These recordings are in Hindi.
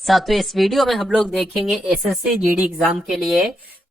साथियों इस वीडियो में हम लोग देखेंगे एसएससी जीडी एग्जाम के लिए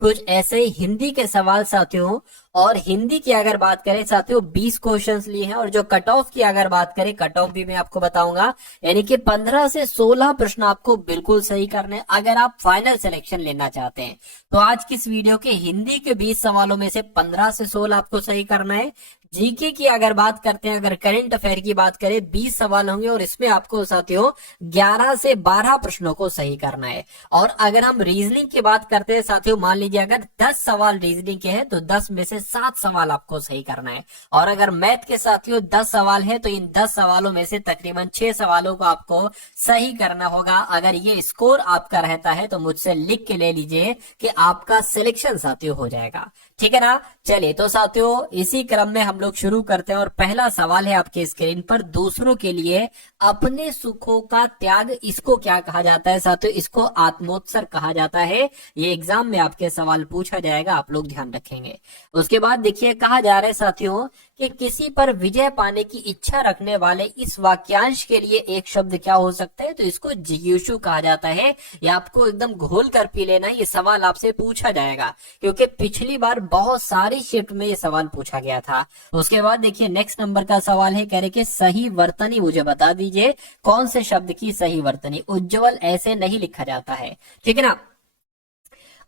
कुछ ऐसे हिंदी के सवाल साथियों। और हिंदी की अगर बात करें साथियों 20 क्वेश्चंस लिए हैं, और जो कट ऑफ की अगर बात करें कट ऑफ भी मैं आपको बताऊंगा। यानी कि 15 से 16 प्रश्न आपको बिल्कुल सही करने अगर आप फाइनल सिलेक्शन लेना चाहते हैं। तो आज की इस वीडियो के हिंदी के 20 सवालों में से 15 से 16 आपको सही करना है। जीके की अगर बात करते हैं, अगर करंट अफेयर की बात करें 20 सवाल होंगे और इसमें आपको साथियों 11 से 12 प्रश्नों को सही करना है। और अगर हम रीजनिंग की बात करते हैं साथियों, मान लीजिए अगर 10 सवाल रीजनिंग के हैं तो 10 में से 7 सवाल आपको सही करना है। और अगर मैथ के साथियों 10 सवाल है तो इन 10 सवालों में से तकरीबन 6 सवालों को आपको सही करना होगा। अगर ये स्कोर आपका रहता है तो मुझसे लिख के ले लीजिए कि आपका सिलेक्शन साथियों हो जाएगा। ठीक है ना। चलिए तो साथियों इसी क्रम में हम लोग शुरू करते हैं। और पहला सवाल है आपके स्क्रीन पर, दूसरों के लिए अपने सुखों का त्याग इसको क्या कहा जाता है साथियों? इसको आत्मोत्सर्ग कहा जाता है। ये एग्जाम में आपके सवाल पूछा जाएगा, आप लोग ध्यान रखेंगे। उसके बाद देखिए कहा जा रहा है साथियों कि किसी पर विजय पाने की इच्छा रखने वाले इस वाक्यांश के लिए एक शब्द क्या हो सकता है? तो इसको जिज्ञासु कहा जाता है। ये आपको एकदम घोल कर पी लेना है, ये सवाल आपसे पूछा जाएगा क्योंकि पिछली बार बहुत सारी शिफ्ट में ये सवाल पूछा गया था। उसके बाद देखिए नेक्स्ट नंबर का सवाल है, कह रहे कि सही वर्तनी मुझे बता दीजिए, कौन से शब्द की सही वर्तनी? उज्जवल ऐसे नहीं लिखा जाता है, ठीक है ना।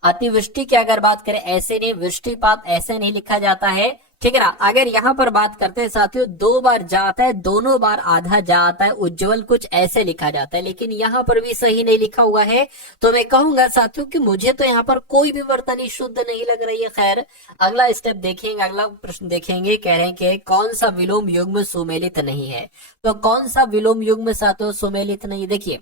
अतिवृष्टि की अगर बात करें ऐसे नहीं, वृष्टिपात ऐसे नहीं लिखा जाता है, ठीक है ना। अगर यहाँ पर बात करते हैं साथियों 2 बार जा आता है, दोनों बार आधा जा आता है, उज्जवल कुछ ऐसे लिखा जाता है, लेकिन यहाँ पर भी सही नहीं लिखा हुआ है। तो मैं कहूंगा साथियों कि मुझे तो यहाँ पर कोई भी वर्तनी शुद्ध नहीं लग रही है। खैर अगला स्टेप देखेंगे, अगला प्रश्न देखेंगे। कह रहे हैं कि कौन सा विलोम युग्म सुमेलित नहीं है? तो कौन सा विलोम युग्म साथियों सुमेलित नहीं? देखिए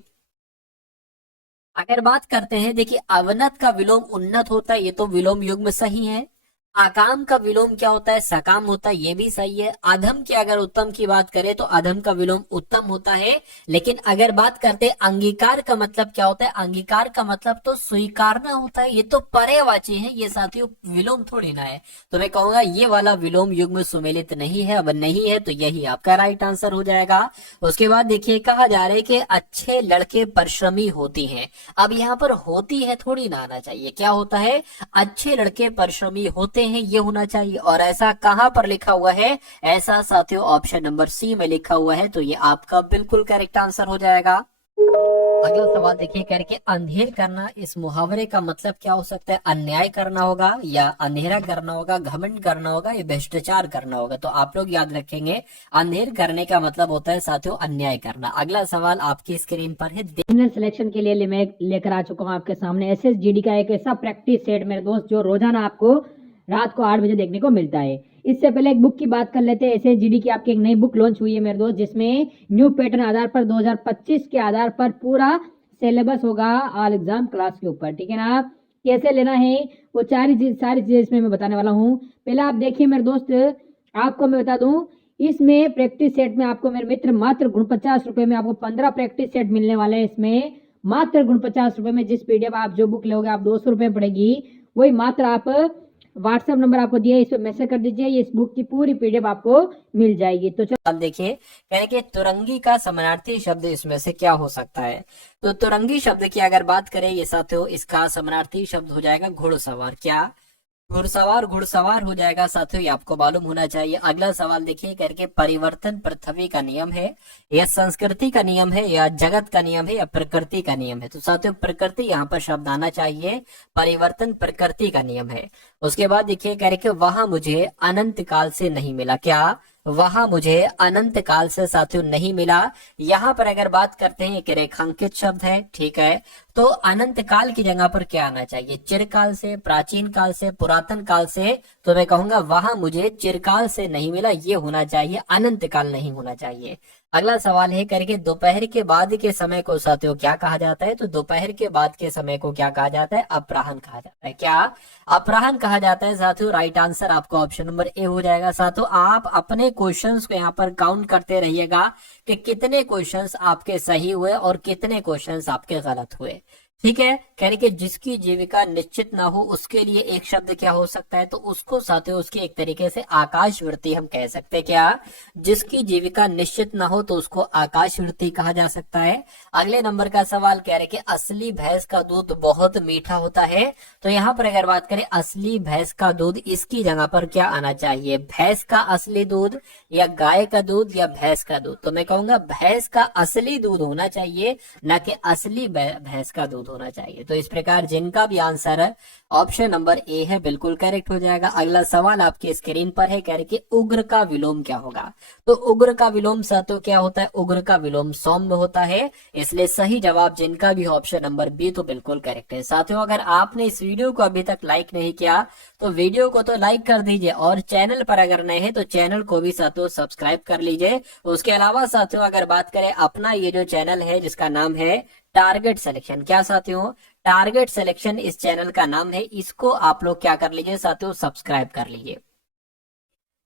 अगर बात करते हैं, देखिए अवनत का विलोम उन्नत होता है, ये तो विलोम युग्म सही है। आकाम का विलोम क्या होता है? सकाम होता है, ये भी सही है। अधम की अगर उत्तम की बात करें तो अधम का विलोम उत्तम होता है। लेकिन अगर बात करते हैं अंगीकार का मतलब क्या होता है? अंगीकार का मतलब तो स्वीकारना होता है, ये तो पर्यायवाची है, ये साथियों विलोम थोड़ी ना है। तो मैं कहूंगा ये वाला विलोम युग्म सुमेलित नहीं है। अब नहीं है तो यही आपका राइट आंसर हो जाएगा। उसके बाद देखिए कहा जा रहा है कि अच्छे लड़के परिश्रमी होती हैं। अब यहाँ पर होती है थोड़ी ना आना चाहिए, क्या होता है? अच्छे लड़के परिश्रमी होते हैं, ये होना चाहिए। और ऐसा कहां पर लिखा हुआ है? ऐसा साथियों ऑप्शन नंबर सी में लिखा हुआ है, तो ये आपका बिल्कुल करेक्ट आंसर हो जाएगा। अगला सवाल देखिए, कह के अंधेर करना, इस मुहावरे का मतलब क्या हो सकता है? अन्याय करना होगा, या अंधेरा करना होगा, घमंड करना होगा, या भ्रष्टाचार करना होगा। तो आप लोग याद रखेंगे अंधेर करने का मतलब होता है साथियों अन्याय करना। अगला सवाल आपकी स्क्रीन पर है। फाइनल सिलेक्शन के लिए मैं लेकर आ चुका हूँ आपके सामने एसएसजीडी का एक ऐसा प्रैक्टिस सेट मेरे दोस्त जो रोजाना आपको रात को 8 बजे देखने को मिलता है। इससे पहले एक बुक की बात कर लेते हैं। एसएसजीडी की आपकी एक नई बुक लॉन्च हुई है मेरे दोस्त, जिसमें न्यू पैटर्न आधार पर 2025 के आधार पर पूरा सिलेबस होगा ऑल एग्जाम क्लास के ऊपर, ठीक है ना। कैसे लेना है वो सारी चीजें इसमें मैं बताने वाला हूँ। पहले आप देखिए मेरे दोस्त, आपको मैं बता दूं इसमें प्रैक्टिस सेट में आपको मेरे मित्र मात्र 49 रुपए में आपको 15 प्रैक्टिस सेट मिलने वाले हैं। इसमें मात्र 49 रुपए में जिस पीडीएफ आप जो बुक लोगे आप 200 रुपए पड़ेगी, वही मात्र आप व्हाट्सएप नंबर आपको दिया है, इस पर मैसेज कर दीजिए, इस बुक की पूरी पीडीएफ आपको मिल जाएगी। तो अब देखिए कह कि तुरंगी का समानार्थी शब्द इसमें से क्या हो सकता है? तो तुरंगी शब्द की अगर बात करें ये साथियों, इसका समानार्थी शब्द हो जाएगा घुड़सवार। क्या? घुड़सवार। घुड़सवार हो जाएगा साथियों, ये आपको मालूम होना चाहिए। अगला सवाल देखिए करके परिवर्तन पृथ्वी का नियम है, या संस्कृति का नियम है, या जगत का नियम है, या प्रकृति का नियम है? तो साथियों प्रकृति यहाँ पर शब्द आना चाहिए, परिवर्तन प्रकृति का नियम है। उसके बाद देखिए करके वहां मुझे अनंत काल से नहीं मिला। क्या? वहां मुझे अनंत काल से साथियों नहीं मिला। यहां पर अगर बात करते हैं एक रेखांकित शब्द है, ठीक है। तो अनंत काल की जगह पर क्या आना चाहिए? चिरकाल से, प्राचीन काल से, पुरातन काल से। तो मैं कहूंगा वहां मुझे चिरकाल से नहीं मिला, ये होना चाहिए, अनंत काल नहीं होना चाहिए। अगला सवाल है करके दोपहर के बाद के समय को साथियों क्या कहा जाता है? तो दोपहर के बाद के समय को क्या कहा जाता है? अपराह्न कहा जाता है। क्या? अपराह्न कहा जाता है साथियों। राइट आंसर आपका ऑप्शन नंबर ए हो जाएगा। साथियों आप अपने क्वेश्चंस को यहाँ पर काउंट करते रहिएगा कि कितने क्वेश्चंस आपके सही हुए और कितने क्वेश्चंस आपके गलत हुए, ठीक है, कह रही कि जिसकी जीविका निश्चित ना हो उसके लिए एक शब्द क्या हो सकता है, तो उसको साथियों उसकी एक तरीके से आकाशवृत्ति हम कह सकते हैं। क्या? जिसकी जीविका निश्चित ना हो तो उसको आकाशवृत्ति कहा जा सकता है। अगले नंबर का सवाल कह रहे कि असली भैंस का दूध बहुत मीठा होता है, तो यहाँ पर अगर बात करें असली भैंस का दूध, इसकी जगह पर क्या आना चाहिए? भैंस का असली दूध या गाय का दूध या भैंस का दूध? तो मैं कहूंगा भैंस का असली दूध होना चाहिए, ना कि असली भैंस का दूध होना चाहिए। तो इस प्रकार जिनका भी आंसर है ऑप्शन नंबर ए है बिल्कुल करेक्ट हो जाएगा। अगला सवाल आपकी स्क्रीन पर है, कह रहे कि उग्र का विलोम क्या होगा? तो उग्र का विलोम साथियों क्या होता है? उग्र का विलोम सौम्य होता है, इसलिए सही जवाब जिनका भी ऑप्शन नंबर बी तो बिल्कुल करेक्ट है। साथियों अगर आपने इस वीडियो को अभी तक लाइक नहीं किया तो वीडियो को तो लाइक कर दीजिए, और चैनल पर अगर नए हैं तो चैनल को भी साथियों सब्सक्राइब कर लीजिए। उसके अलावा साथियों अगर बात करें अपना ये जो चैनल है जिसका नाम है टारगेट सिलेक्शन, क्या साथियों? टारगेट सिलेक्शन इस चैनल का नाम है, इसको आप लोग क्या कर लीजिए साथियों? सब्सक्राइब कर लीजिए,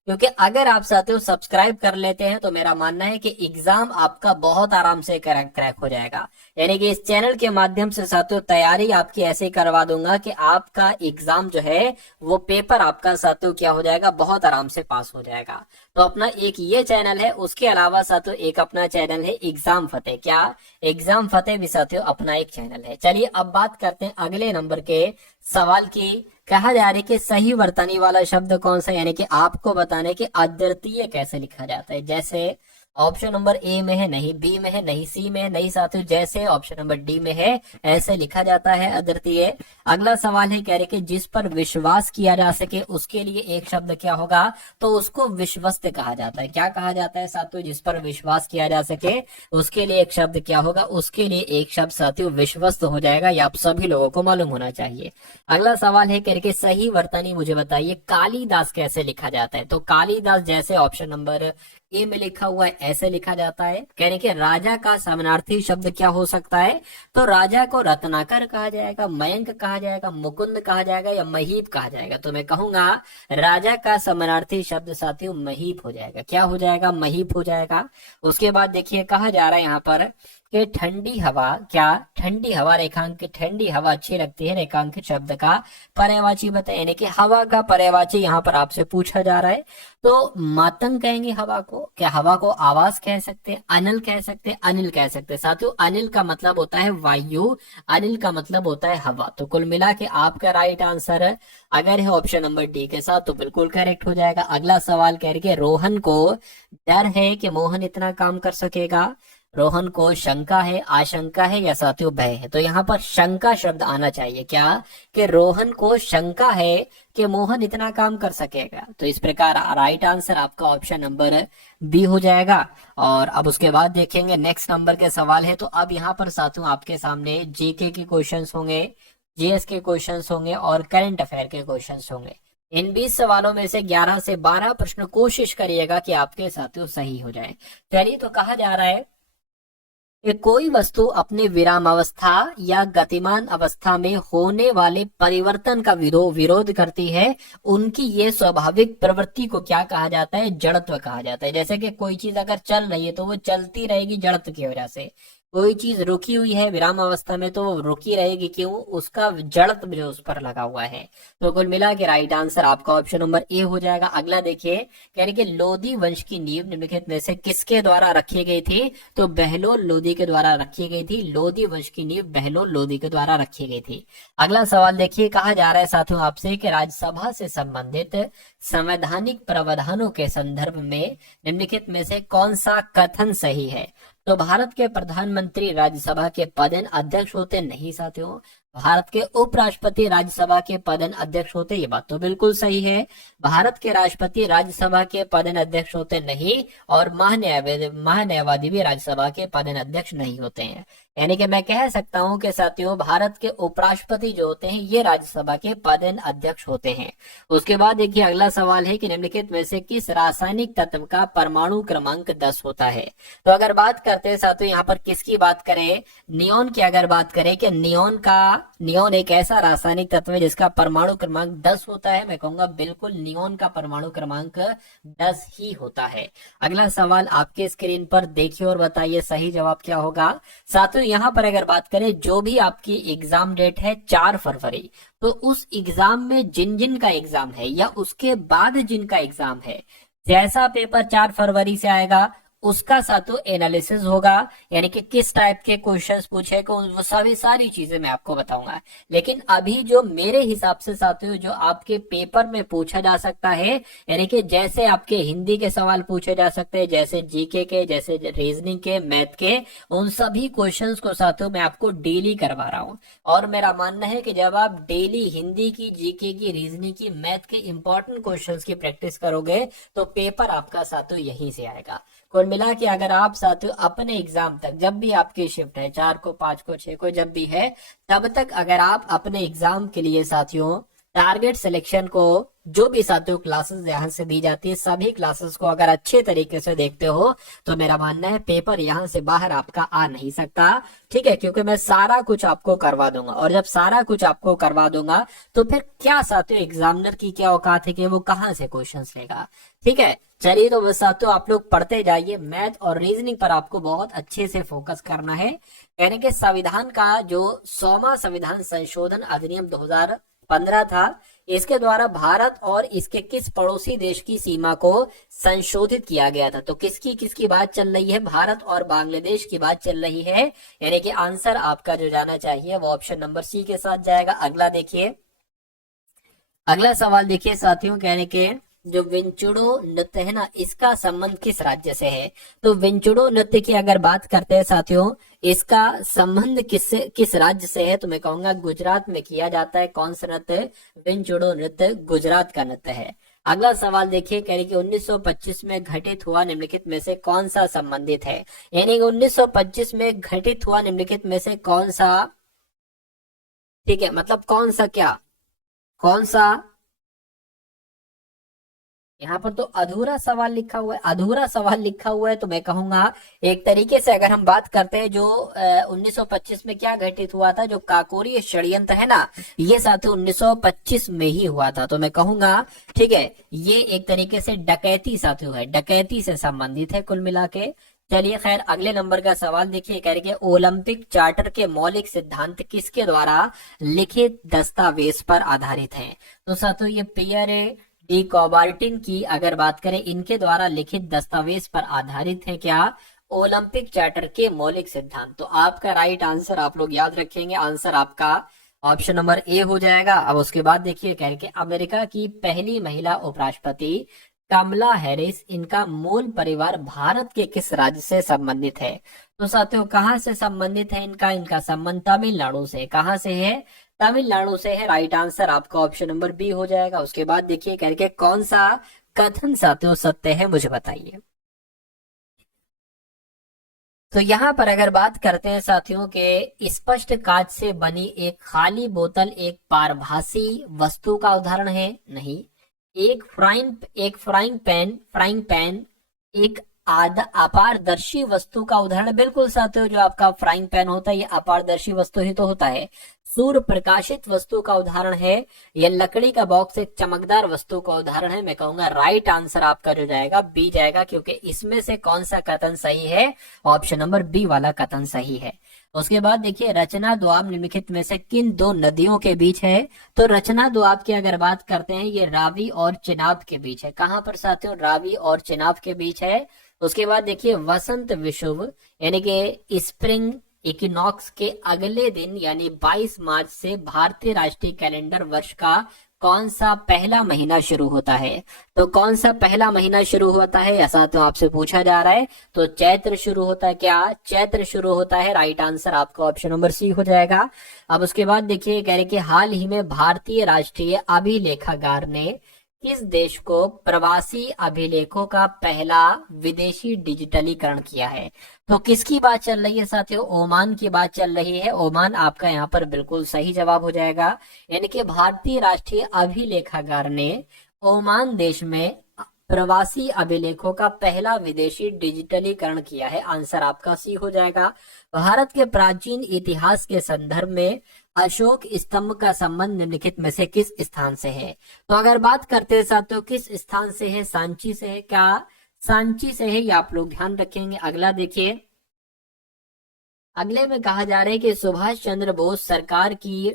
क्योंकि अगर आप साथियों सब्सक्राइब कर लेते हैं तो मेरा मानना है कि एग्जाम आपका बहुत आराम से क्रैक हो जाएगा। यानी कि इस चैनल के माध्यम से साथियों तैयारी आपकी ऐसे ही करवा दूंगा कि आपका एग्जाम जो है वो पेपर आपका साथियों क्या हो जाएगा? बहुत आराम से पास हो जाएगा। तो अपना एक ये चैनल है, उसके अलावा साथियों एक अपना चैनल है एग्जाम फतेह। क्या? एग्जाम फतेह भी साथियों अपना एक चैनल है। चलिए अब बात करते हैं अगले नंबर के सवाल की। कहा जा रही है कि सही वर्तनी वाला शब्द कौन सा, यानी कि आपको बताना है कि अद्वितीय कैसे लिखा जाता है। जैसे ऑप्शन नंबर ए में है नहीं, बी में है नहीं, सी में है नहीं साथियों, जैसे ऑप्शन नंबर डी में है ऐसे लिखा जाता है अद्वितीय। अगला सवाल है, कह रहे कि जिस पर विश्वास किया जा सके उसके लिए एक शब्द क्या होगा? तो उसको विश्वस्त कहा जाता है। क्या कहा जाता है साथियों? जिस पर विश्वास किया जा सके उसके लिए एक शब्द क्या होगा? उसके लिए एक शब्द साथियों विश्वस्त हो जाएगा, ये आप सभी लोगों को मालूम होना चाहिए। अगला सवाल है, कह रहे कि सही वर्तनी मुझे बताइए कालिदास कैसे लिखा जाता है? तो कालिदास जैसे ऑप्शन नंबर ए में लिखा हुआ है ऐसे लिखा जाता है। कहने के राजा का समानार्थी शब्द क्या हो सकता है? तो राजा को रत्नाकर कहा जाएगा, मयंक कहा जाएगा, मुकुंद कहा जाएगा या महीप कहा जाएगा? तो मैं कहूंगा राजा का समानार्थी शब्द साथियों महीप हो जाएगा। क्या हो जाएगा? महीप हो जाएगा। उसके बाद देखिए कहा जा रहा है यहाँ पर कि ठंडी हवा, क्या? ठंडी हवा रेखांकित, ठंडी हवा अच्छी लगती है रेखांकित शब्द का पर्यायवाची बताए, यानी कि हवा का पर्यायवाची यहाँ पर आपसे पूछा जा रहा है। तो मातंग कहेंगे हवा को, क्या हवा को आवाज कह सकते हैं, अनल कह सकते हैं, अनिल कह सकते हैं? साथियों अनिल का मतलब होता है वायु, अनिल का मतलब होता है हवा। तो कुल मिला के आपका राइट आंसर है अगर है ऑप्शन नंबर डी के साथ तो बिल्कुल करेक्ट हो जाएगा। अगला सवाल कह रहे रोहन को डर है कि मोहन इतना काम कर सकेगा। रोहन को शंका है, आशंका है या साथियों भय है? तो यहाँ पर शंका शब्द आना चाहिए। क्या? कि रोहन को शंका है कि मोहन इतना काम कर सकेगा। तो इस प्रकार राइट आंसर आपका ऑप्शन नंबर बी हो जाएगा। और अब उसके बाद देखेंगे नेक्स्ट नंबर के सवाल है। तो अब यहाँ पर साथियों आपके सामने जीके के क्वेश्चंस होंगे, जीएस के क्वेश्चंस होंगे और करंट अफेयर के क्वेश्चंस होंगे। इन 20 सवालों में से 11 से 12 प्रश्न कोशिश करिएगा कि आपके साथियों सही हो जाए। चलिए तो कहा जा रहा है कि कोई वस्तु अपने विराम अवस्था या गतिमान अवस्था में होने वाले परिवर्तन का विरोध करती है, उनकी ये स्वाभाविक प्रवृत्ति को क्या कहा जाता है? जड़त्व कहा जाता है। जैसे कि कोई चीज अगर चल रही है तो वो चलती रहेगी जड़त्व की वजह से, कोई चीज रुकी हुई है विराम अवस्था में तो वो रुकी रहेगी, क्यों? उसका जड़त्व जो उस पर लगा हुआ है। तो कुल मिला के राइट आंसर आपका ऑप्शन नंबर ए हो जाएगा। अगला देखिए, कह रहे कि लोदी वंश की नींव निम्नलिखित में से किसके द्वारा रखी गई थी? तो बहलोल लोदी के द्वारा रखी गई थी। लोदी वंश की नींव बहलोल लोदी के द्वारा रखी गई थी। अगला सवाल देखिए, कहा जा रहा है साथियों आपसे कि राज्यसभा से संबंधित संवैधानिक प्रावधानों के संदर्भ में निम्नलिखित में से कौन सा कथन सही है? तो भारत के प्रधानमंत्री राज्यसभा के पदेन अध्यक्ष होते नहीं साथियों, भारत के उपराष्ट्रपति राज्यसभा के पदेन अध्यक्ष होते, ये बात तो बिल्कुल सही है। भारत के राष्ट्रपति राज्यसभा के पदेन अध्यक्ष होते नहीं, और महान्यायवादी भी राज्यसभा के पदेन अध्यक्ष नहीं होते हैं। यानी कि मैं कह सकता हूं कि साथियों भारत के उपराष्ट्रपति जो होते हैं ये राज्यसभा के पदेन अध्यक्ष होते हैं। उसके बाद देखिए अगला सवाल है कि निम्नलिखित में से किस रासायनिक तत्व का परमाणु क्रमांक 10 होता है? तो अगर बात करते हैं साथियों यहाँ पर किसकी बात करें, नियोन की अगर बात करें कि नियोन का नियोन एक ऐसा रासायनिक तत्व है जिसका परमाणु क्रमांक 10 होता है। मैं कहूंगा बिल्कुल नियोन का परमाणु क्रमांक 10 ही होता है। अगला सवाल आपके स्क्रीन पर देखिए और बताइए सही जवाब क्या होगा। साथियों यहाँ पर अगर बात करें, जो भी आपकी एग्जाम डेट है 4 फरवरी, तो उस एग्जाम में जिन जिन का एग्जाम है या उसके बाद जिनका एग्जाम है, जैसा पेपर 4 फरवरी से आएगा उसका साथियों एनालिसिस होगा, यानी कि किस टाइप के क्वेश्चंस पूछे को वो सभी सारी चीजें मैं आपको बताऊंगा। लेकिन अभी जो मेरे हिसाब से साथियों जो आपके पेपर में पूछा जा सकता है, यानी कि जैसे आपके हिंदी के सवाल पूछे जा सकते हैं, जैसे जीके के, जैसे रीजनिंग के, मैथ के, उन सभी क्वेश्चंस को साथियों मैं आपको डेली करवा रहा हूँ। और मेरा मानना है कि जब आप डेली हिंदी की, जीके की, रीजनिंग की, मैथ के इंपॉर्टेंट क्वेश्चंस की प्रैक्टिस करोगे तो पेपर आपका साथियों यहीं से आएगा। कुल मिला के अगर आप साथियों अपने एग्जाम तक, जब भी आपकी शिफ्ट है 4 को, 5 को, 6 को, जब भी है, तब तक अगर आप अपने एग्जाम के लिए साथियों टारगेट सिलेक्शन को, जो भी साथियों क्लासेस यहाँ से दी जाती है, सभी क्लासेस को अगर अच्छे तरीके से देखते हो तो मेरा मानना है पेपर यहाँ से बाहर आपका आ नहीं सकता। ठीक है, क्योंकि मैं सारा कुछ आपको करवा दूंगा, और जब सारा कुछ आपको करवा दूंगा तो फिर क्या साथियों एग्जामिनर की क्या औकात है कि वो कहाँ से क्वेश्चंस लेगा। ठीक है, चलिए तो बस साथियों आप लोग पढ़ते जाइए। मैथ और रीजनिंग पर आपको बहुत अच्छे से फोकस करना है। यानी कि संविधान का जो 100वां संविधान संशोधन अधिनियम 2015 था, इसके द्वारा भारत और इसके किस पड़ोसी देश की सीमा को संशोधित किया गया था। तो किसकी किसकी बात चल रही है? भारत और बांग्लादेश की बात चल रही है। यानी कि आंसर आपका जो जाना चाहिए वो ऑप्शन नंबर सी के साथ जाएगा। अगला देखिए, अगला सवाल देखिए साथियों, कहने के जो विंचुडो नृत्य है ना, इसका संबंध किस राज्य से है? तो विंचुडो नृत्य की अगर बात करते हैं साथियों, इसका संबंध किस राज्य से है? तो मैं कहूंगा गुजरात में किया जाता है। कौन सा नृत्य? विंचुडो नृत्य गुजरात का नृत्य है। अगला सवाल देखिए, कह रही कि 1925 में घटित हुआ निम्नलिखित में से कौन सा संबंधित है? यानी कि 1925 में घटित हुआ निम्नलिखित में से कौन सा, ठीक है, मतलब कौन सा, क्या कौन सा, यहाँ पर तो अधूरा सवाल लिखा हुआ है, अधूरा सवाल लिखा हुआ है। तो मैं कहूंगा एक तरीके से अगर हम बात करते हैं जो 1925 में क्या घटित हुआ था, जो काकोरी षड्यंत्र है ना, ये साथियों 1925 में ही हुआ था। तो मैं कहूंगा ठीक है, ये एक तरीके से डकैती साथियों है, डकैती से संबंधित है कुल मिला के। चलिए खैर, अगले नंबर का सवाल देखिए, कह रहे ओलंपिक चार्टर के मौलिक सिद्धांत किसके द्वारा लिखित दस्तावेज पर आधारित है? तो साथियों ये पियर डी कॉबार्टिन की अगर बात करें, इनके द्वारा लिखित दस्तावेज पर आधारित है क्या? ओलंपिक चार्टर के मौलिक सिद्धांत। तो आपका राइट आंसर आप लोग याद रखेंगे, आंसर आपका ऑप्शन नंबर ए हो जाएगा। अब उसके बाद देखिए, कह रहे अमेरिका की पहली महिला उपराष्ट्रपति कमला हैरिस, इनका मूल परिवार भारत के किस राज्य से संबंधित है? तो साथियों कहां से संबंधित है इनका संबंध तमिलनाडु से। कहां से है? तमिलनाडु से है। राइट आंसर आपका ऑप्शन नंबर बी हो जाएगा। उसके बाद देखिए, कह रहे कौन सा कथन साथियों सत्य है, मुझे बताइए। तो यहाँ पर अगर बात करते हैं साथियों के स्पष्ट कांच से बनी एक खाली बोतल एक पारभासी वस्तु का उदाहरण है? नहीं। एक फ्राइंग पैन एक अपारदर्शी वस्तु का उदाहरण? बिल्कुल साथियों, जो आपका फ्राइंग पैन होता है ये अपारदर्शी वस्तु ही तो होता है। सूर्य प्रकाशित वस्तु का उदाहरण है। यह लकड़ी का बॉक्स एक चमकदार वस्तु का उदाहरण है। मैं कहूंगा राइट आंसर आपका जो जाएगा बी जाएगा, क्योंकि इसमें से कौन सा कथन सही है? ऑप्शन नंबर बी वाला कथन सही है। उसके बाद देखिए, रचना दोआब निम्नलिखित में से किन दो नदियों के बीच है? तो रचना दोआब की अगर बात करते हैं, ये रावी और चिनाब के बीच है। कहां पर साथियों? रावी और चिनाब के बीच है। उसके बाद देखिए, वसंत विषुव यानी कि स्प्रिंग इक्विनॉक्स के अगले दिन यानी 22 मार्च से भारतीय राष्ट्रीय कैलेंडर वर्ष का कौन सा पहला महीना शुरू होता है? तो कौन सा पहला महीना शुरू होता है ऐसा तो आपसे पूछा जा रहा है। तो चैत्र शुरू होता है क्या? चैत्र शुरू होता है। राइट आंसर आपका ऑप्शन नंबर सी हो जाएगा। अब उसके बाद देखिए, कह रहे कि हाल ही में भारतीय राष्ट्रीय अभिलेखागार ने किस देश को प्रवासी अभिलेखों का पहला विदेशी डिजिटलीकरण किया है? तो किसकी बात चल रही है साथियों? ओमान की बात चल रही है। ओमान आपका यहाँ पर बिल्कुल सही जवाब हो जाएगा। यानी कि भारतीय राष्ट्रीय अभिलेखागार ने ओमान देश में प्रवासी अभिलेखों का पहला विदेशी डिजिटलीकरण किया है? आंसर आपका सी हो जाएगा। भारत के प्राचीन इतिहास के संदर्भ में अशोक स्तंभ का संबंध निम्नलिखित में से किस स्थान से है? तो अगर बात करते हैं साथियों किस स्थान से है, सांची से है क्या? सांची से है, ये आप लोग ध्यान रखेंगे। अगला देखिए, अगले में कहा जा रहा है कि सुभाष चंद्र बोस सरकार की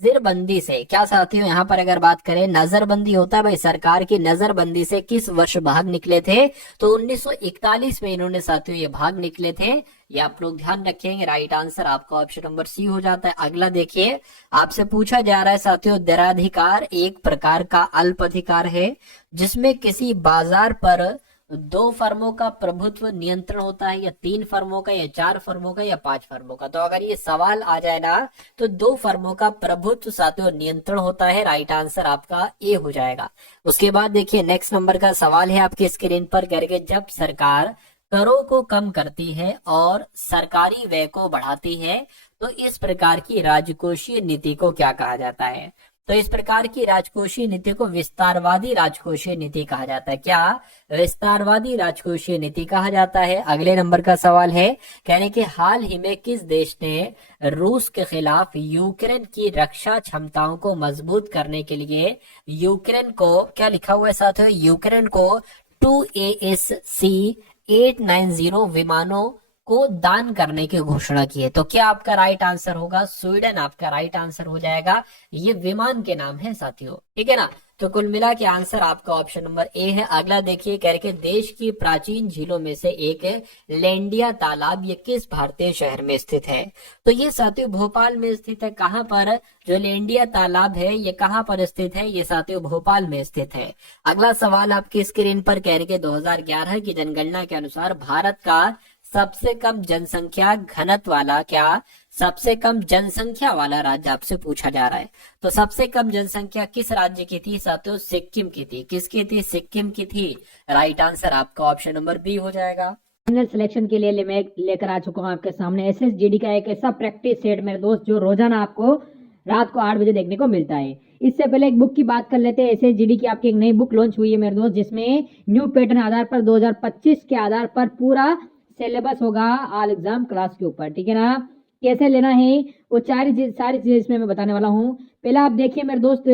नजरबंदी से, क्या साथियों यहाँ पर अगर बात करें नजरबंदी होता है भाई, सरकार की नजरबंदी से किस वर्ष भाग निकले थे? तो 1941 में इन्होंने साथियों ये भाग निकले थे। ये आप लोग ध्यान रखेंगे। राइट आंसर आपका ऑप्शन नंबर सी हो जाता है। अगला देखिए, आपसे पूछा जा रहा है साथियों, दराधिकार एक प्रकार का अल्प अधिकार है जिसमें किसी बाजार पर 2 फर्मों का प्रभुत्व नियंत्रण होता है, या 3 फर्मों का, या 4 फर्मों का, या 5 फर्मों का। तो अगर ये सवाल आ जाए ना तो 2 फर्मों का प्रभुत्व साथियों नियंत्रण होता है। राइट आंसर आपका ए हो जाएगा। उसके बाद देखिए नेक्स्ट नंबर का सवाल है आपके स्क्रीन पर, करके जब सरकार करों को कम करती है और सरकारी व्यय को बढ़ाती है तो इस प्रकार की राजकोषीय नीति को क्या कहा जाता है? तो इस प्रकार की राजकोषीय नीति को विस्तारवादी राजकोषीय नीति कहा जाता है। क्या? विस्तारवादी राजकोषीय नीति कहा जाता है। अगले नंबर का सवाल है, कहने कि हाल ही में किस देश ने रूस के खिलाफ यूक्रेन की रक्षा क्षमताओं को मजबूत करने के लिए यूक्रेन को, क्या लिखा हुआ है साथियों, यूक्रेन को 2 ASC-890 विमानों को दान करने की घोषणा की है? तो क्या आपका राइट आंसर होगा? स्वीडन आपका राइट आंसर हो जाएगा। ये विमान के नाम है साथियों, ठीक है ना। तो कुल मिला के आंसर आपका ऑप्शन नंबर ए है। अगला देखिए, कह रहे देश की प्राचीन झीलों में से एक है लेंडिया तालाब, ये किस भारतीय शहर में स्थित है? तो ये साथियों भोपाल में स्थित है। कहाँ पर? जो लेंडिया तालाब है ये कहाँ पर स्थित है? ये साथियों भोपाल में स्थित है। अगला सवाल आपकी स्क्रीन पर, कह रहे 2011 की जनगणना के अनुसार भारत का सबसे कम जनसंख्या घनत्व वाला, क्या सबसे कम जनसंख्या वाला राज्य आपसे पूछा जा रहा है। तो सबसे कम जनसंख्या किस राज्य की थी साथियों? सिक्किम की थी। किसकी थी? सिक्किम की थी। राइट आंसर आपका ऑप्शन नंबर बी हो जाएगा। फाइनल सिलेक्शन के लिए मैं लेकर आ चुका हूँ आपके सामने एसएसजीडी का एक ऐसा प्रैक्टिस सेट मेरे दोस्त जो रोजाना आपको रात को 8 बजे देखने को मिलता है। इससे पहले एक बुक की बात कर लेते हैं। एसएसजीडी की आपकी एक नई बुक लॉन्च हुई है मेरे दोस्त, जिसमें न्यू पैटर्न आधार पर 2025 के आधार पर पूरा सिलेबस होगा ऑल एग्जाम क्लास के ऊपर, ठीक है ना। कैसे लेना है वो सारी चीजें इसमें मैं बताने वाला हूँ। पहला आप देखिए मेरे दोस्त,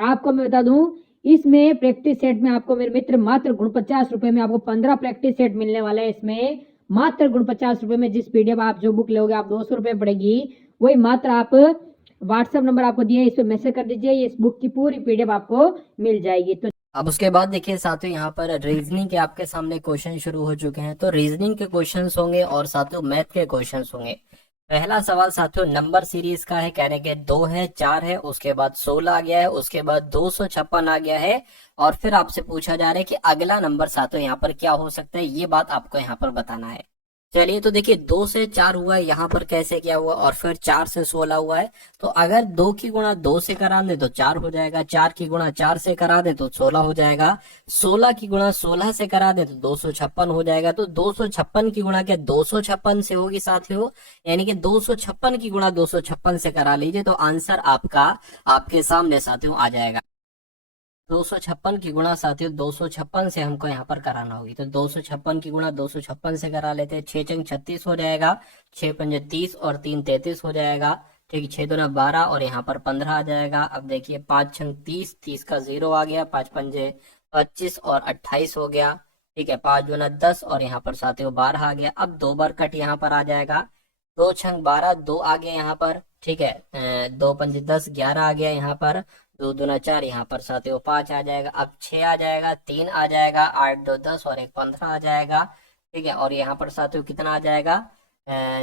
आपको मैं बता दूं, इसमें प्रैक्टिस सेट में आपको मेरे मित्र मात्र 49 रुपए में आपको 15 प्रैक्टिस सेट मिलने वाला है। इसमें मात्र 49 रुपए में जिस पीडीएफ आप जो बुक लोगे आप 200 रुपए पड़ेगी, वही मात्र आप व्हाट्सएप नंबर आपको दिए इस पर मैसेज कर दीजिए, इस बुक की पूरी पीडीएफ आपको मिल जाएगी। तो अब उसके बाद देखिए साथियों यहाँ पर रीजनिंग के आपके सामने क्वेश्चन शुरू हो चुके हैं। तो रीजनिंग के क्वेश्चंस होंगे और साथियों मैथ के क्वेश्चंस होंगे। पहला सवाल साथियों नंबर सीरीज का है, कहने के 2 है, 4 है, उसके बाद 16 आ गया है, उसके बाद 256 आ गया है, और फिर आपसे पूछा जा रहा है कि अगला नंबर साथियों यहाँ पर क्या हो सकता है, ये बात आपको यहाँ पर बताना है। चलिए तो देखिए 2 से 4 हुआ है, यहाँ पर कैसे क्या हुआ, और फिर 4 से 16 हुआ है। तो अगर 2 की गुणा 2 से करा दे तो 4 हो जाएगा, 4 की गुणा 4 से करा दे तो 16 हो जाएगा, 16 की गुणा 16 से करा दे तो 256 हो जाएगा। तो 256 की गुणा क्या 256 से होगी साथियों, यानी कि 256 की गुणा 256 से करा लीजिए तो आंसर आपका आपके सामने साथियों आ जाएगा। 256 की गुणा साथियों 256 से हमको यहाँ पर कराना होगी। तो 256 की गुणा 256 से करा लेते हैं। 6 चंग 36 हो जाएगा, 6 पंजे 30 और 3 33 हो जाएगा, ठीक है। 6 दूना 12 और यहाँ पर 15 आ जाएगा। अब देखिए 5 छंग 30, 30 का 0 आ गया, 5 पंजे 25 और 28 हो गया, ठीक है। 5 दूना 10 और यहाँ पर साथियों 12 आ गया। अब 2 बार कट यहाँ पर आ जाएगा, 2 छंग 12, 2 आ गया यहाँ पर, ठीक है। 2 पंजे 10, 11 आ गया यहाँ पर, 2 दूना 4, यहाँ पर साथियों 5 आ जाएगा। अब 6 आ जाएगा, 3 आ जाएगा, 8 2 10 और 1 15 आ जाएगा, ठीक है। और यहाँ पर साथियों कितना आ जाएगा,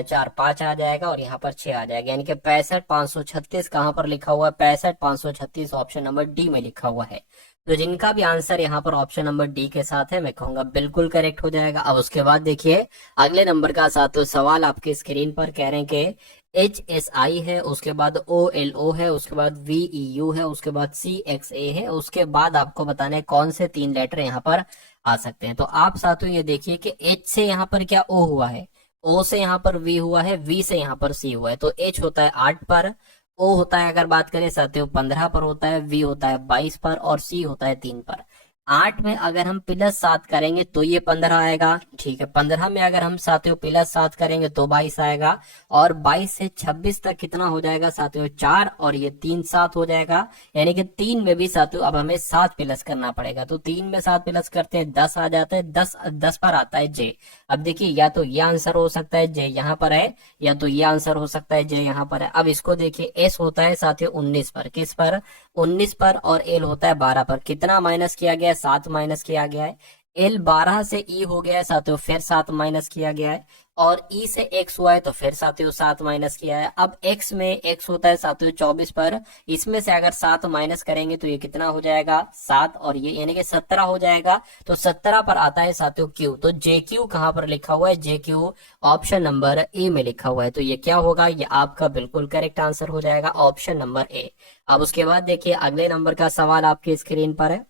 4 5 आ जाएगा और यहाँ पर 6 आ जाएगा, यानी कि 65 536 कहाँ पर लिखा हुआ है, 65 536 ऑप्शन नंबर डी में लिखा हुआ है। तो जिनका भी आंसर यहाँ पर ऑप्शन नंबर डी के साथ है मैं कहूंगा बिल्कुल करेक्ट हो जाएगा। अब उसके बाद देखिए अगले नंबर का साथियों सवाल आपके स्क्रीन पर, कह रहे हैं कि HSI है, उसके बाद OLO है, उसके बाद VEU है, उसके बाद CXA है, उसके बाद आपको बताना है कौन से 3 लेटर यहाँ पर आ सकते हैं। तो आप साथियों ये देखिए कि H से यहाँ पर क्या O हुआ है, O से यहाँ पर V हुआ है, V से यहाँ पर C हुआ है। तो H होता है 8 पर, O होता है अगर बात करें साथियों 15 पर होता है, V होता है 22 पर और C होता है 3 पर। 8 में अगर हम +7 करेंगे तो ये 15 आएगा, ठीक है। 15 में अगर हम साथियों +7 करेंगे तो 22 आएगा, और 22 से 26 तक कितना हो जाएगा साथियों 4, और ये 3 7 हो जाएगा। यानी कि 3 में भी साथियों अब हमें 7 प्लस करना पड़ेगा, तो 3 में 7 प्लस करते हैं 10 आ जाता है, 10 पर आता है जे। अब देखिए या तो ये आंसर हो सकता है जे यहाँ पर है, या तो ये आंसर हो सकता है जे यहाँ पर है। अब इसको देखिए, एस होता है साथियों 19 पर, किस पर 19 पर, और एल होता है 12 पर। कितना माइनस किया गया है, 7 माइनस किया गया है। एल 12 से ई हो गया है साथियों, फिर 7 माइनस किया गया है, और ई से एक्स हुआ है तो फिर साथियों 7 माइनस किया है। अब एक्स में एक्स होता है साथियों 24 पर, इसमें से अगर 7 माइनस करेंगे तो ये कितना हो जाएगा 7, और ये यानी कि 17 हो जाएगा। तो 17 पर आता है साथियों क्यू, तो जे क्यू कहां पर लिखा हुआ है, जे क्यू ऑप्शन नंबर ए में लिखा हुआ है। तो ये क्या होगा, ये आपका बिल्कुल करेक्ट आंसर हो जाएगा, ऑप्शन नंबर ए। अब उसके बाद देखिए अगले नंबर का सवाल आपके स्क्रीन पर है।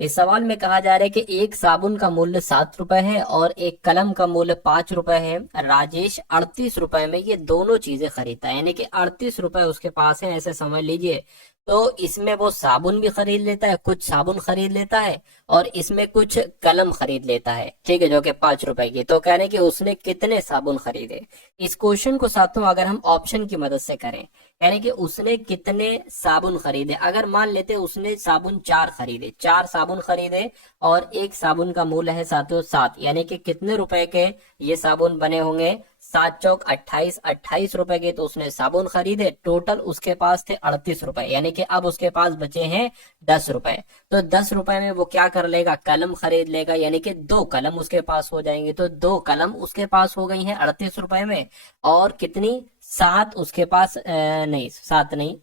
इस सवाल में कहा जा रहा है कि एक साबुन का मूल्य 7 रुपए है और एक कलम का मूल्य 5 रुपए है। राजेश 38 रुपए में ये दोनों चीजें खरीदता है, यानी कि 38 रुपए उसके पास है, ऐसे समझ लीजिए। तो इसमें वो साबुन भी खरीद लेता है, कुछ साबुन खरीद लेता है, और इसमें कुछ कलम खरीद लेता है, ठीक है, जो कि 5 रुपए की। तो कह रहे हैं कि उसने कितने साबुन खरीदे। इस क्वेश्चन को साथियों अगर हम ऑप्शन की मदद से करें, यानी कि उसने कितने साबुन खरीदे। अगर मान लेते उसने साबुन 4 खरीदे, 4 साबुन खरीदे, और एक साबुन का मूल्य है साथियों 7, यानी कि कितने रुपए के ये साबुन बने होंगे, 7 चौक 28, 28 रुपए के तो उसने साबुन खरीदे। टोटल उसके पास थे 38 रुपए, यानी कि अब उसके पास बचे हैं 10 रुपए। तो 10 रुपए में वो क्या कर लेगा, कलम खरीद लेगा, यानी कि 2 कलम उसके पास हो जाएंगे। तो 2 कलम उसके पास हो गई हैं 38 रुपए में, और कितनी 7 उसके पास नहीं 7 नहीं,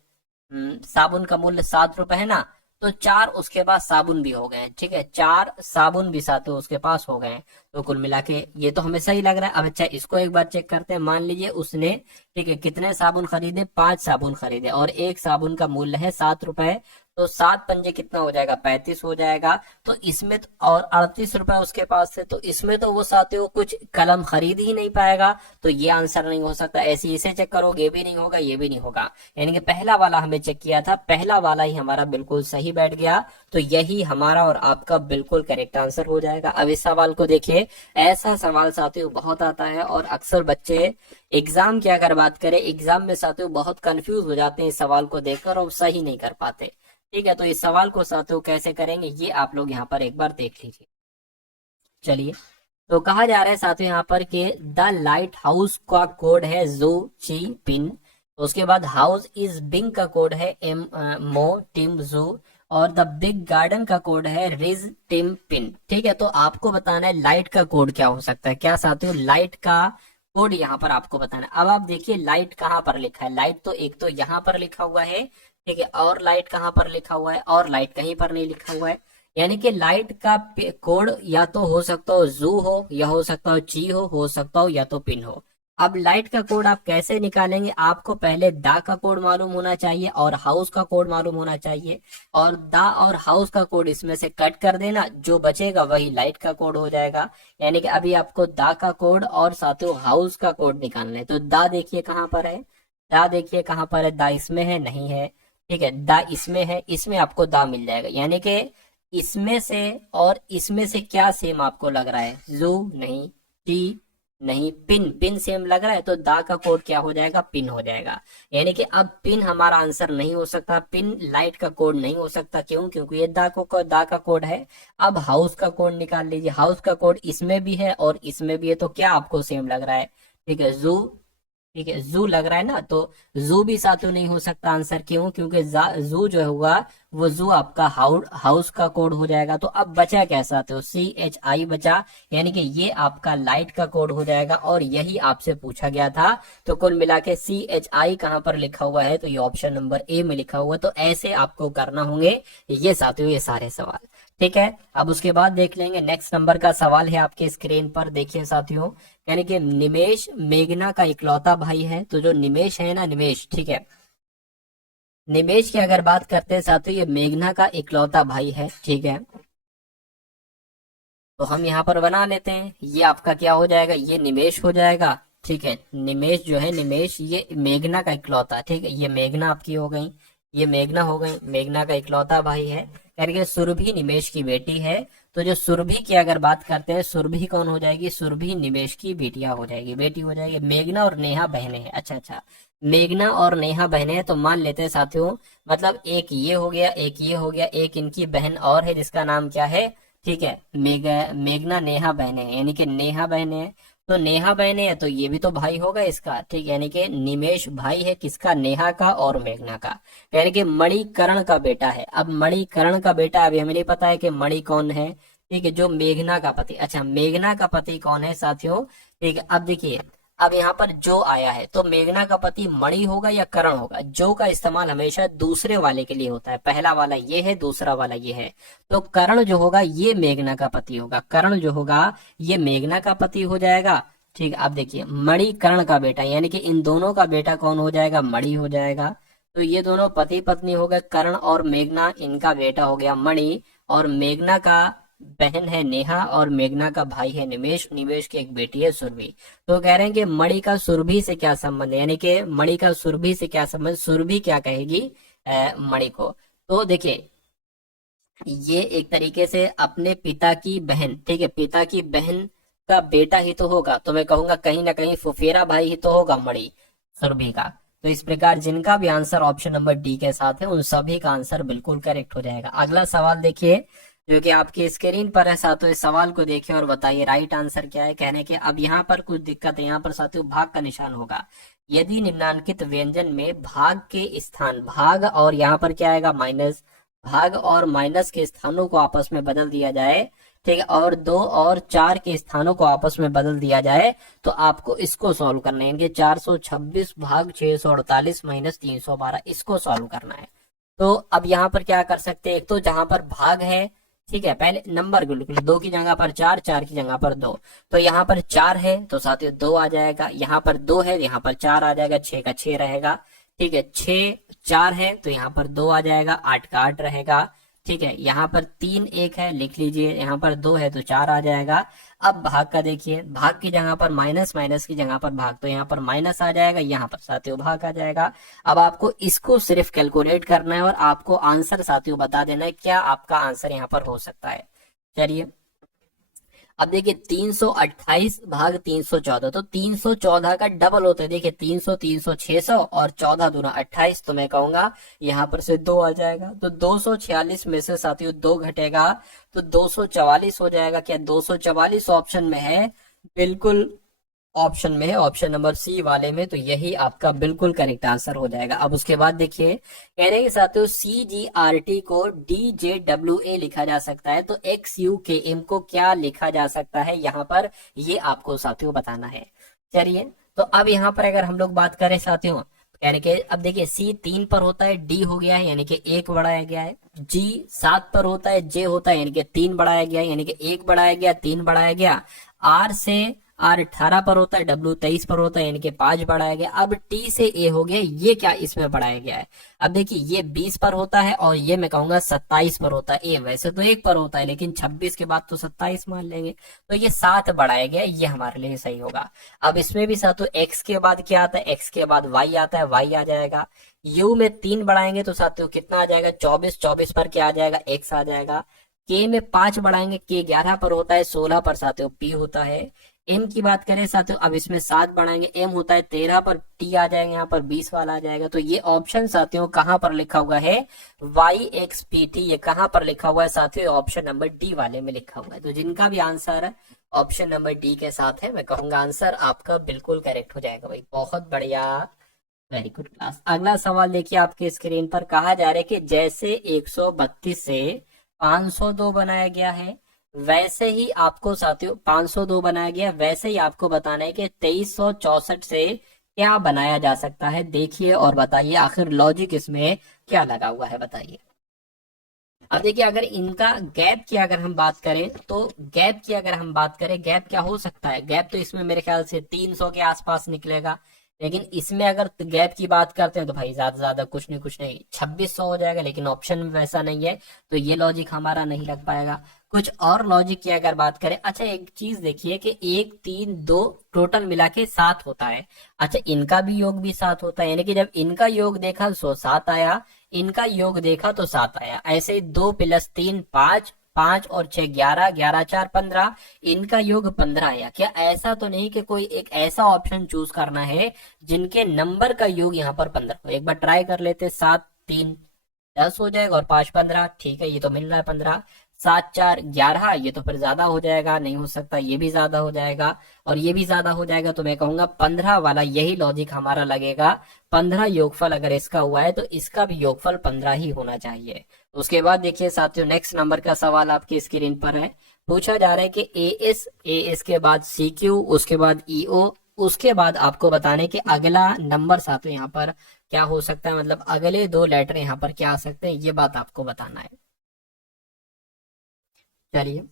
साबुन का मूल्य 7 रुपए है ना, तो 4 उसके पास साबुन भी हो गए, ठीक है, 4 साबुन भी साथियों उसके पास हो गए। तो कुल मिला के ये तो हमें सही लग रहा है। अब अच्छा इसको एक बार चेक करते हैं। मान लीजिए उसने, ठीक है, कितने साबुन खरीदे, 5 साबुन खरीदे, और एक साबुन का मूल्य है 7 रुपए। तो 7 पंजे कितना हो जाएगा, 35 हो जाएगा। तो इसमें और 38 रुपए उसके पास थे, तो इसमें तो वो साथियों कुछ कलम खरीद ही नहीं पाएगा, तो ये आंसर नहीं हो सकता। ऐसे इसे चेक करोगे, ये भी नहीं होगा, ये भी नहीं होगा। यानी कि पहला वाला हमें चेक किया था, पहला वाला ही हमारा बिल्कुल सही बैठ गया। तो यही हमारा और आपका बिल्कुल करेक्ट आंसर हो जाएगा। अब इस सवाल को देखिए, ऐसा सवाल साथियों बहुत आता है, और अक्सर बच्चे एग्जाम की अगर बात करें, एग्जाम में साथियों बहुत कंफ्यूज हो जाते हैं इस सवाल को देखकर, और सही नहीं कर पाते, ठीक है। तो इस सवाल को साथियों कैसे करेंगे ये आप लोग यहाँ पर एक बार देख लीजिए। चलिए, तो कहा जा रहा है साथियों यहाँ पर कि द लाइट हाउस का कोड है जू ची पिन। तो उसके बाद हाउस इज बिंग का कोड है एम मो टिम जू, और द बिग गार्डन का कोड है रिज टिम पिन, ठीक है। तो आपको बताना है लाइट का कोड क्या हो सकता है। क्या साथियों, लाइट का कोड यहाँ पर आपको बताना है। अब आप देखिए लाइट कहाँ पर लिखा है, लाइट तो एक तो यहाँ पर लिखा हुआ है, ठीक है, और लाइट कहाँ पर लिखा हुआ है, और लाइट कहीं पर नहीं लिखा हुआ है। यानी कि लाइट का कोड या तो हो सकता हो जू हो, या हो सकता हो ची हो सकता हो या तो पिन हो। अब लाइट का कोड आप कैसे निकालेंगे, आपको पहले दा का कोड मालूम होना चाहिए, और हाउस का कोड मालूम होना चाहिए, और दा और हाउस का कोड इसमें से कट कर देना, जो बचेगा वही लाइट का कोड हो जाएगा। यानी कि अभी आपको दा का कोड और साथियों हाउस का कोड निकालना है। तो दा देखिए कहाँ पर है, दा देखिए कहाँ पर है, दा इसमें है, नहीं है, ठीक है, दा इसमें है, इसमें आपको दा मिल जाएगा। यानी कि इसमें से और इसमें से क्या सेम आपको लग रहा है, जू नहीं, टी नहीं, पिन, पिन सेम लग रहा है, तो दा का कोड क्या हो जाएगा, पिन हो जाएगा। यानी कि अब पिन हमारा आंसर नहीं हो सकता, पिन लाइट का कोड नहीं हो सकता। क्यों, क्योंकि ये दा का कोड है। अब हाउस का कोड निकाल लीजिए, हाउस का कोड इसमें भी है और इसमें भी है, तो क्या आपको सेम लग रहा है, ठीक है, जू, ठीक है, जू लग रहा है ना, तो जू भी साथियों नहीं हो सकता आंसर। क्यों, क्योंकि जू जो होगा वो जू आपका हाउस का कोड हो जाएगा। तो अब बचा क्या साथियों, CHI बचा, यानी कि ये आपका लाइट का कोड हो जाएगा, और यही आपसे पूछा गया था। तो कुल मिला के CHI कहाँ पर लिखा हुआ है, तो ये ऑप्शन नंबर ए में लिखा हुआ है। तो ऐसे आपको करना होंगे ये साथियों ये सारे सवाल, ठीक है। अब उसके बाद देख लेंगे नेक्स्ट नंबर का सवाल है आपके स्क्रीन पर, देखिए साथियों, यानी कि निमेश मेघना का इकलौता भाई है। तो जो निमेश है ना, निमेश, ठीक है, निमेश की अगर बात करते हैं साथियों, ये मेघना का इकलौता भाई है, ठीक है। तो हम यहाँ पर बना लेते हैं, ये आपका क्या हो जाएगा, ये निमेश हो जाएगा, ठीक है। निमेश जो है, निमेश ये मेघना का इकलौता, ठीक है, ये मेघना आपकी हो गई, ये मेघना हो गई, मेघना का इकलौता भाई है। करके सुरभि निमेश की बेटी है। तो जो सुरभि की अगर बात करते हैं, सुरभि कौन हो जाएगी, सुरभि निमेश की बेटिया हो जाएगी, बेटी हो जाएगी। मेघना और नेहा बहनें हैं, अच्छा अच्छा, मेघना और नेहा बहनें हैं, तो मान लेते हैं साथियों, मतलब एक ये हो गया, एक ये हो गया, एक इनकी बहन और है जिसका नाम क्या है, ठीक है, मेघना नेहा बहनें हैं, यानी कि नेहा बहनें हैं। तो नेहा बहनें हैं तो ये भी तो भाई होगा इसका, ठीक है, यानी कि निमेश भाई है किसका, नेहा का और मेघना का, यानी कि मणिकर्ण का बेटा है। अब मणिकर्ण का बेटा, अभी हमें नहीं पता है कि मणि कौन है, ठीक है, जो मेघना का पति, अच्छा मेघना का पति कौन है साथियों, ठीक है। अब देखिए, अब यहाँ पर जो आया है तो मेघना का पति मणि होगा या कर्ण होगा, जो का इस्तेमाल हमेशा दूसरे वाले के लिए होता है, पहला वाला ये है, दूसरा वाला ये है, तो कर्ण जो होगा ये मेघना का पति होगा, कर्ण जो होगा ये मेघना का पति हो जाएगा, ठीक है। अब देखिए मणि कर्ण का बेटा, यानी कि इन दोनों का बेटा कौन हो जाएगा, मणि हो जाएगा। तो ये दोनों पति पत्नी हो गए, कर्ण और मेघना, इनका बेटा हो गया मणि, और मेघना का बहन है नेहा, और मेघना का भाई है निमेश, निमेश की एक बेटी है सुरभि। तो कह रहे हैं कि मणि का सुरभि से क्या संबंध है, यानी कि मणि का सुरभि से क्या संबंध, सुरभि क्या कहेगी मणि को। तो देखिए ये एक तरीके से अपने पिता की बहन, ठीक है, पिता की बहन का बेटा ही तो होगा, तो मैं कहूंगा कहीं ना कहीं फुफेरा भाई ही तो होगा मणि सुरभि का। तो इस प्रकार जिनका भी आंसर ऑप्शन नंबर डी के साथ है उन सभी का आंसर बिल्कुल करेक्ट हो जाएगा। अगला सवाल देखिए जो कि आपकी स्क्रीन पर है साथियों, इस सवाल को देखिए और बताइए राइट आंसर क्या है। कहने के अब यहाँ पर कुछ दिक्कत है, यहाँ पर साथियों भाग का निशान होगा। यदि निम्नांकित व्यंजन में भाग के स्थान, भाग और यहाँ पर क्या आएगा माइनस, भाग और माइनस के स्थानों को आपस में बदल दिया जाए, ठीक है, और 2 और 4 के स्थानों को आपस में बदल दिया जाए, तो आपको इसको सॉल्व करना है, इनके 426 भाग 648 माइनस 312, इसको सॉल्व करना है। तो अब यहाँ पर क्या कर सकते हैं, एक तो जहां पर भाग है, ठीक है, पहले नंबर बिल्कुल 2 की जगह पर 4, 4 की जगह पर 2, तो यहाँ पर 4 है तो साथियों 2 आ जाएगा, यहाँ पर 2 है यहाँ पर 4 आ जाएगा, 6 का 6 रहेगा, ठीक है, 6 4 है तो यहाँ पर 2 आ जाएगा, 8 का 8 रहेगा, ठीक है, यहाँ पर 3 1 है लिख लीजिए, यहाँ पर 2 है तो 4 आ जाएगा। अब भाग का देखिए, भाग की जगह पर माइनस, माइनस की जगह पर भाग, तो यहाँ पर माइनस आ जाएगा, यहाँ पर साथियों भाग आ जाएगा। अब आपको इसको सिर्फ कैलकुलेट करना है और आपको आंसर साथियों बता देना है क्या आपका आंसर यहाँ पर हो सकता है। चलिए अब देखिए 328 भाग 314, तो 314 का डबल होता है, देखिए 300 300 600 और 14 दूना 28, तो मैं कहूंगा यहाँ पर से 2 आ जाएगा, तो 246 में से साथियों 2 घटेगा तो 244 हो जाएगा। क्या 244 ऑप्शन में है, बिल्कुल ऑप्शन में है, ऑप्शन नंबर सी वाले में, तो यही आपका बिल्कुल करेक्ट आंसर हो जाएगा। अब उसके बाद देखिए कह रहे हैं साथियों CGRT को DJWA लिखा जा सकता है, तो XUKM को क्या लिखा जा सकता है यहाँ पर, ये आपको साथियों बताना है। चलिए तो अब यहाँ पर अगर हम लोग बात करें साथियों, कह रहे कि अब देखिए C 3 पर होता है, D हो गया है यानी कि 1 बढ़ाया गया है, G 7 पर होता है, J होता है यानी कि 3 बढ़ाया गया है, यानी कि 1 बढ़ाया गया 3 बढ़ाया गया, R से R 18 पर होता है, W 23 पर होता है यानी कि 5 बढ़ाया गया। अब T से A हो गया, ये क्या इसमें बढ़ाया गया है, अब देखिए ये 20 पर होता है और ये मैं कहूंगा 27 पर होता है, A वैसे तो 1 पर होता है लेकिन 26 के बाद तो 27 मान लेंगे, तो ये 7 बढ़ाया गया, ये हमारे लिए सही होगा। अब इसमें भी साथियों X के बाद क्या आता है, X के बाद Y आता है, Y आ जाएगा। U में 3 बढ़ाएंगे तो साथियों कितना आ जाएगा 24, 24 पर क्या आ जाएगा X आ जाएगा। K में 5 बढ़ाएंगे, K 11 पर होता है, 16 पर साथियों P होता है। M की बात करें साथियों, अब इसमें 7 बढ़ाएंगे, M होता है 13 पर, T आ जाएगा, यहाँ पर 20 वाला आ जाएगा। तो ये ऑप्शन साथियों कहाँ पर लिखा हुआ है, YXPT, ये कहाँ पर लिखा हुआ है साथियों, ऑप्शन नंबर डी वाले में लिखा हुआ है। तो जिनका भी आंसर ऑप्शन नंबर डी के साथ है, मैं कहूंगा आंसर आपका बिल्कुल करेक्ट हो जाएगा भाई, बहुत बढ़िया, वेरी गुड क्लास। अगला सवाल देखिए आपके स्क्रीन पर, कहा जा रहा है कि जैसे 132 से 502 बनाया गया है वैसे ही आपको साथियों 502 बनाया गया, वैसे ही आपको बताना है कि 2364 से क्या बनाया जा सकता है। देखिए और बताइए आखिर लॉजिक इसमें क्या लगा हुआ है, बताइए। अब देखिए अगर इनका गैप की अगर हम बात करें तो गैप की अगर हम बात करें, गैप क्या हो सकता है, गैप तो इसमें मेरे ख्याल से 300 के आसपास निकलेगा, लेकिन इसमें अगर गैप की बात करते हैं तो भाई ज्यादा ज्यादा कुछ नहीं 2600 हो जाएगा, लेकिन ऑप्शन में वैसा नहीं है, तो ये लॉजिक हमारा नहीं लग पाएगा। कुछ और लॉजिक की अगर बात करें, अच्छा एक चीज देखिए कि 1 3 2 टोटल मिला के 7 होता है। अच्छा इनका भी योग भी 7 होता है, यानी कि जब इनका योग देखा तो 7 आया, इनका योग देखा तो 7 आया। ऐसे ही 2 + 3 5, 5 और 6 11, 11 4 15, इनका योग 15 आया। क्या ऐसा तो नहीं कि कोई एक ऐसा ऑप्शन चूज करना है जिनके नंबर का योग यहाँ पर 15 हो? एक बार ट्राई कर लेते। 7 3 10 हो जाएगा और 5 15, ठीक है ये तो मिल रहा है 15। 7 4 11, ये तो फिर ज्यादा हो जाएगा, नहीं हो सकता, ये भी ज्यादा हो जाएगा और ये भी ज्यादा हो जाएगा, तो मैं कहूंगा 15 वाला यही लॉजिक हमारा लगेगा। 15 योगफल अगर इसका हुआ है तो इसका भी योगफल 15 ही होना चाहिए। उसके बाद देखिए साथियों, नेक्स्ट नंबर का सवाल आपकी स्क्रीन पर है। पूछा जा रहा है कि एएस के बाद सीक्यू, उसके बाद ईओ, उसके बाद आपको बताने कि अगला नंबर साथियों यहाँ पर क्या हो सकता है, मतलब अगले 2 लेटर यहाँ पर क्या आ सकते हैं, ये बात आपको बताना है। चलिए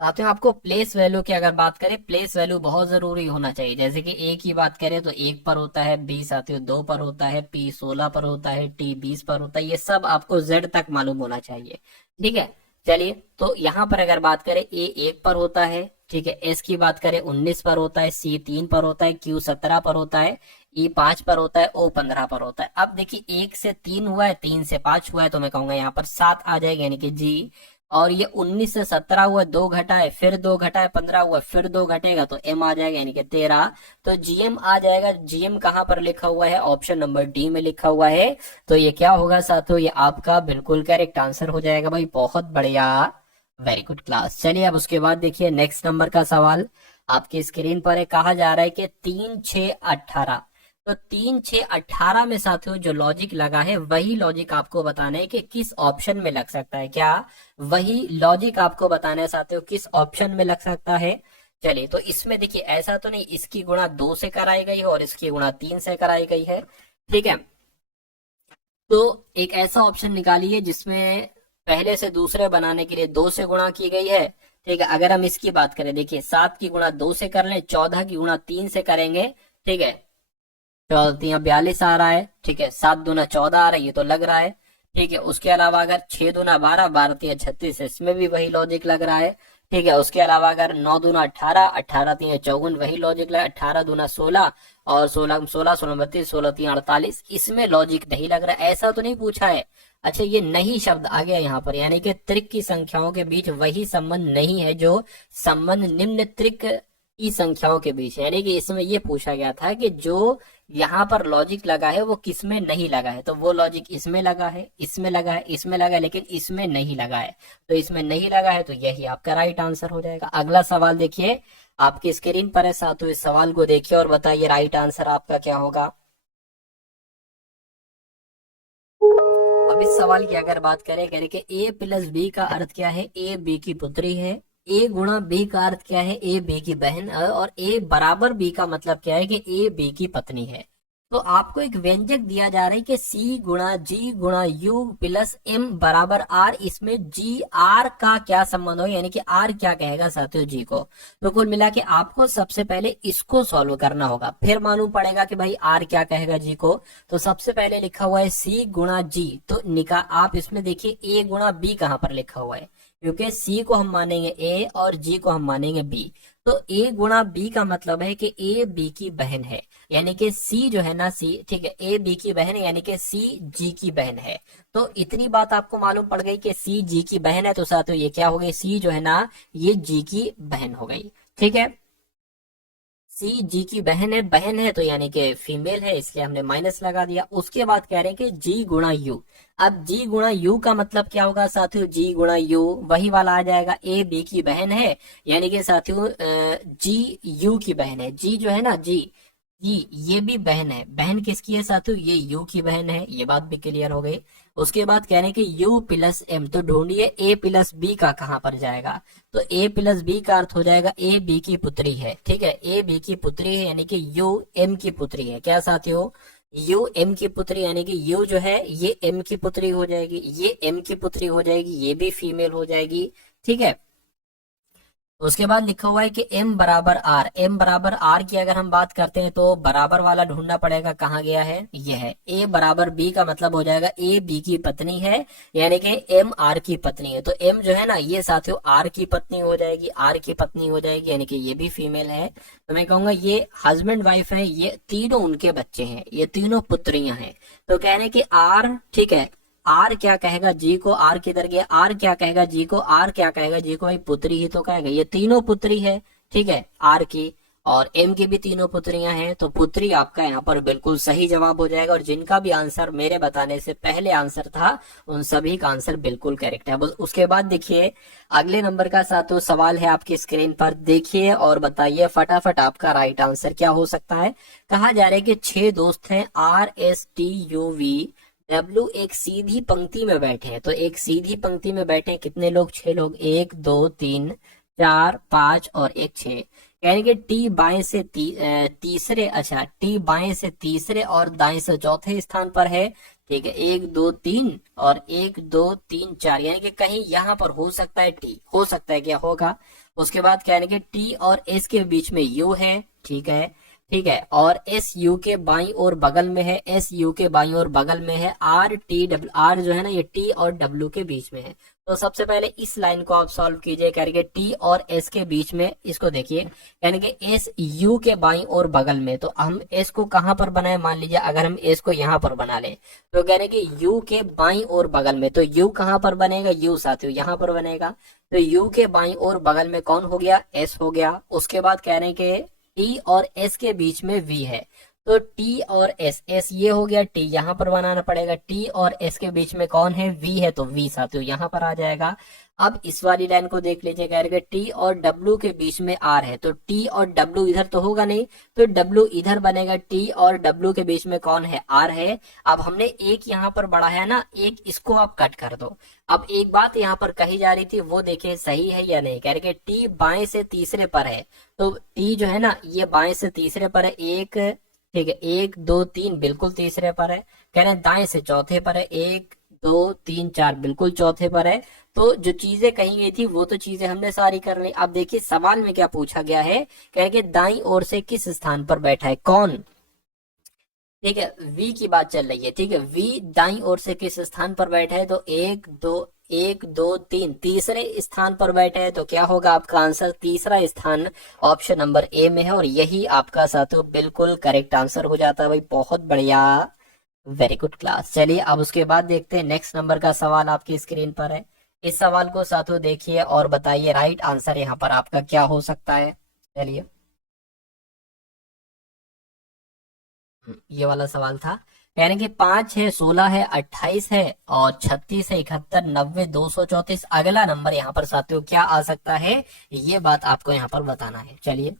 साथियों, आपको प्लेस वैल्यू की अगर बात करें, प्लेस वैल्यू बहुत जरूरी होना चाहिए। जैसे कि ए की बात करें तो 1 पर होता है, बी साथियों 2 पर होता है, पी 16 पर होता है, टी 20 पर होता है, ये सब आपको जेड तक मालूम होना चाहिए। ठीक है, चलिए तो यहाँ पर अगर बात करें ए 1 पर होता है, ठीक है, एस की बात करें 19 पर होता है, सी 3 पर होता है, क्यू 17 पर होता है, ई 5 पर होता है, ओ 15 पर होता है। अब देखिए 1 से 3 हुआ है, 3 से 5 हुआ है, तो मैं कहूंगा यहाँ पर 7 आ जाएगा, यानी कि जी। और ये 19 से 17 हुआ, 2 घटा है, फिर 2 घटा है, 15 हुआ, फिर 2 घटेगा तो एम आ जाएगा, यानी कि 13। तो जीएम आ जाएगा। जीएम कहाँ पर लिखा हुआ है? ऑप्शन नंबर डी में लिखा हुआ है। तो ये क्या होगा साथियों? ये आपका बिल्कुल करेक्ट आंसर हो जाएगा भाई, बहुत बढ़िया, वेरी गुड क्लास। चलिए अब उसके बाद देखिए नेक्स्ट नंबर का सवाल आपकी स्क्रीन पर है। कहा जा रहा है कि 3 6 18, तो 3 6 18 में साथियों जो लॉजिक लगा है वही लॉजिक आपको बताना है कि किस ऑप्शन में लग सकता है। क्या वही लॉजिक आपको बताना है साथियों किस ऑप्शन में लग सकता है? चलिए तो इसमें देखिए ऐसा तो नहीं इसकी गुणा 2 से कराई गई है और इसकी गुणा 3 से कराई गई है, ठीक है। तो एक ऐसा ऑप्शन निकालिए जिसमें पहले से दूसरे बनाने के लिए 2 से गुणा की गई है, ठीक है। अगर हम इसकी बात करें, देखिए 7 की गुणा 2 से कर लें, 14 की गुणा 3 से करेंगे, ठीक है। 14 42 आ रहा है, ठीक है। 7 दूना 14 आ रहा है, ये तो लग रहा है, ठीक है। उसके अलावा अगर 6 दूना 12, 12 3 36, इसमें भी वही लॉजिक लग रहा है, ठीक है। उसके अलावा अगर 9 दूना 18, 18 3 54, वही लॉजिक लगा। 18 दूना 16 और 16 16 16 32, 16 3 48, इसमें लॉजिक नहीं लग रहा है। ऐसा तो नहीं पूछा है। अच्छा ये नहीं शब्द आ गया यहाँ पर, यानी कि त्रिक की संख्याओं के बीच वही संबंध नहीं है जो संबंध निम्न त्रिक की संख्याओं के बीच है। यानी कि इसमें ये पूछा गया था कि जो यहाँ पर लॉजिक लगा है वो किस में नहीं लगा है, तो वो लॉजिक इसमें लगा है, इसमें लगा है, इसमें लगा है, लेकिन इसमें नहीं लगा है। तो इसमें नहीं लगा है तो यही आपका राइट आंसर हो जाएगा। अगला सवाल देखिए आपकी स्क्रीन पर है साथियों, इस सवाल को देखिए और बताइए राइट आंसर आपका क्या होगा। अब इस सवाल की अगर बात करें, कह रहे कि ए प्लस बी का अर्थ क्या है? ए बी की पुत्री है। ए गुणा बी का अर्थ क्या है? ए बी की बहन है। और ए बराबर बी का मतलब क्या है कि ए बी की पत्नी है। तो आपको एक व्यंजक दिया जा रहा है कि सी गुणा जी गुणा यू प्लस एम बराबर आर, इसमें जी आर का क्या संबंध हो, यानी कि आर क्या कहेगा साथियों जी को। तो कुल मिला के आपको सबसे पहले इसको सॉल्व करना होगा, फिर मालूम पड़ेगा कि भाई आर क्या कहेगा जी को। तो सबसे पहले लिखा हुआ है सी गुणा जी, तो आप इसमें देखिए ए गुणा बी कहां पर लिखा हुआ है, क्योंकि सी को हम मानेंगे ए और जी को हम मानेंगे बी। तो ए गुणा बी का मतलब है कि ए बी की बहन है, यानी कि सी जो है ना सी, ठीक है, ए बी की बहन है, यानी कि सी जी की बहन है। तो इतनी बात आपको मालूम पड़ गई कि सी जी की बहन है, तो साथियों ये क्या हो गई? सी जो है ना ये जी की बहन हो गई, ठीक है। सी जी की बहन है तो यानी कि फीमेल है, इसलिए हमने माइनस लगा दिया। उसके बाद कह रहे हैं कि जी गुणा यू। अब जी गुणा यू का मतलब क्या होगा साथियों? जी गुणा यू वही वाला आ जाएगा, ए बी की बहन है, यानी कि साथियों जी यू की बहन है। जी जो है ना जी ये भी बहन है। बहन किसकी है साथियों? ये यू की बहन है, ये बात भी क्लियर हो गई। उसके बाद कह रहे हैं कि यू प्लस एम, तो ढूंढिए ए प्लस बी का कहां पर जाएगा। तो ए प्लस बी का अर्थ हो जाएगा ए बी की पुत्री है, ठीक है। ए बी की पुत्री है यानी कि यू एम की पुत्री है। क्या साथियों? यू एम की पुत्री, यानी कि यू जो है ये एम की पुत्री हो जाएगी, ये एम की पुत्री हो जाएगी, ये भी फीमेल हो जाएगी, ठीक है। उसके बाद लिखा हुआ है कि m बराबर r, m बराबर r की अगर हम बात करते हैं तो बराबर वाला ढूंढना पड़ेगा, कहाँ गया है, ये है। a बराबर b का मतलब हो जाएगा a b की पत्नी है, यानी कि m r की पत्नी है। तो m जो है ना ये साथियों r की पत्नी हो जाएगी, r की पत्नी हो जाएगी, यानी कि ये भी फीमेल है। तो मैं कहूंगा ये हस्बैंड वाइफ है, ये तीनों उनके बच्चे हैं, ये तीनों पुत्रियां हैं। तो कहने की r, ठीक है, आर क्या कहेगा जी को, आर किधर गया, आर क्या कहेगा जी को, आर क्या कहेगा जी को, भाई पुत्री ही तो कहेगा, ये तीनों पुत्री है, ठीक है, आर की और एम की भी तीनों पुत्रियां हैं। तो पुत्री आपका यहाँ पर बिल्कुल सही जवाब हो जाएगा। और जिनका भी आंसर मेरे बताने से पहले आंसर था उन सभी का आंसर बिल्कुल करेक्ट है। बस उसके बाद देखिए अगले नंबर का सातों सवाल है आपकी स्क्रीन पर, देखिए और बताइए फटाफट आपका राइट आंसर क्या हो सकता है। कहा जा रहा है कि 6 दोस्त हैं, RSTUV W एक सीधी पंक्ति में बैठे हैं। तो एक सीधी पंक्ति में बैठे हैं कितने लोग, 6 लोग, 1 2 3 4 5 और 1 6। यानी कि टी बाएं से तीसरे, अच्छा टी बाएं से तीसरे और दाएं से चौथे स्थान पर है, ठीक है, 1 2 3 और 1 2 3 4, यानी कि कहीं यहाँ पर हो सकता है टी, हो सकता है क्या होगा। उसके बाद क्या, यानी कि टी और एस के बीच में यू है, ठीक है, ठीक है, और एस यू के बाई और बगल में है, एस यू के बाई और बगल में है, आर टी डब्ल्यू, आर जो है ना ये टी और डब्ल्यू के बीच में है। तो सबसे पहले इस लाइन को आप सॉल्व कीजिए, करके टी और एस के बीच में, इसको देखिए, यानी कि एस यू के बाई और बगल में। तो हम एस को कहां पर बनाए, मान लीजिए अगर हम एस को यहां पर बना ले तो कहने कि यू के बाई और बगल में, तो यू कहां पर बनेगा, यू साथियों यहां पर बनेगा। तो यू के बाई और बगल में कौन हो गया, एस हो गया। उसके बाद कह रहे हैं कि टी और एस के बीच में वी है, तो टी और एस, एस ये हो गया, टी यहां पर बनाना पड़ेगा, टी और एस के बीच में कौन है, वी है, तो वी साथियों यहां पर आ जाएगा। अब इस वाली लाइन को देख लीजिए, कह रहे टी और डब्ल्यू के बीच में आर है, तो टी और डब्ल्यू इधर तो होगा नहीं, तो डब्ल्यू इधर बनेगा, टी और डब्ल्यू के बीच में कौन है, आर है। अब हमने एक यहाँ पर बढ़ाया ना, एक इसको आप कट कर दो। अब एक बात यहाँ पर कही जा रही थी वो देखिए सही है या नहीं, कह रहे टी बाएं से तीसरे पर है, तो टी जो है ना ये बाएं से तीसरे पर है, एक, ठीक है, 1 2 3 बिल्कुल तीसरे पर है। कह रहे हैं दाएं से चौथे पर है, 1 2 3 4 बिल्कुल चौथे पर है। तो जो चीजें कही गई थी वो तो चीजें हमने सारी कर ली। अब देखिए सवाल में क्या पूछा गया है, कह रहे कि दाईं ओर से किस स्थान पर बैठा है, कौन, ठीक है, वी की बात चल रही है, ठीक है, वी दाईं ओर से किस स्थान पर बैठा है, तो 1 2 3 तीसरे स्थान पर बैठे हैं। तो क्या होगा आपका आंसर, तीसरा स्थान ऑप्शन नंबर ए में है, और यही आपका साथियों बिल्कुल करेक्ट आंसर हो जाता है। भाई बहुत बढ़िया, वेरी गुड क्लास। चलिए अब उसके बाद देखते हैं नेक्स्ट नंबर का सवाल आपकी स्क्रीन पर है। इस सवाल को साथियों देखिए और बताइए राइट आंसर यहाँ पर आपका क्या हो सकता है। चलिए ये वाला सवाल था, यानी कि 5 है, 16 है, 28 है और 36 है, 71 90 234। अगला नंबर यहाँ पर साथियों क्या आ सकता है, ये बात आपको यहाँ पर बताना है। चलिए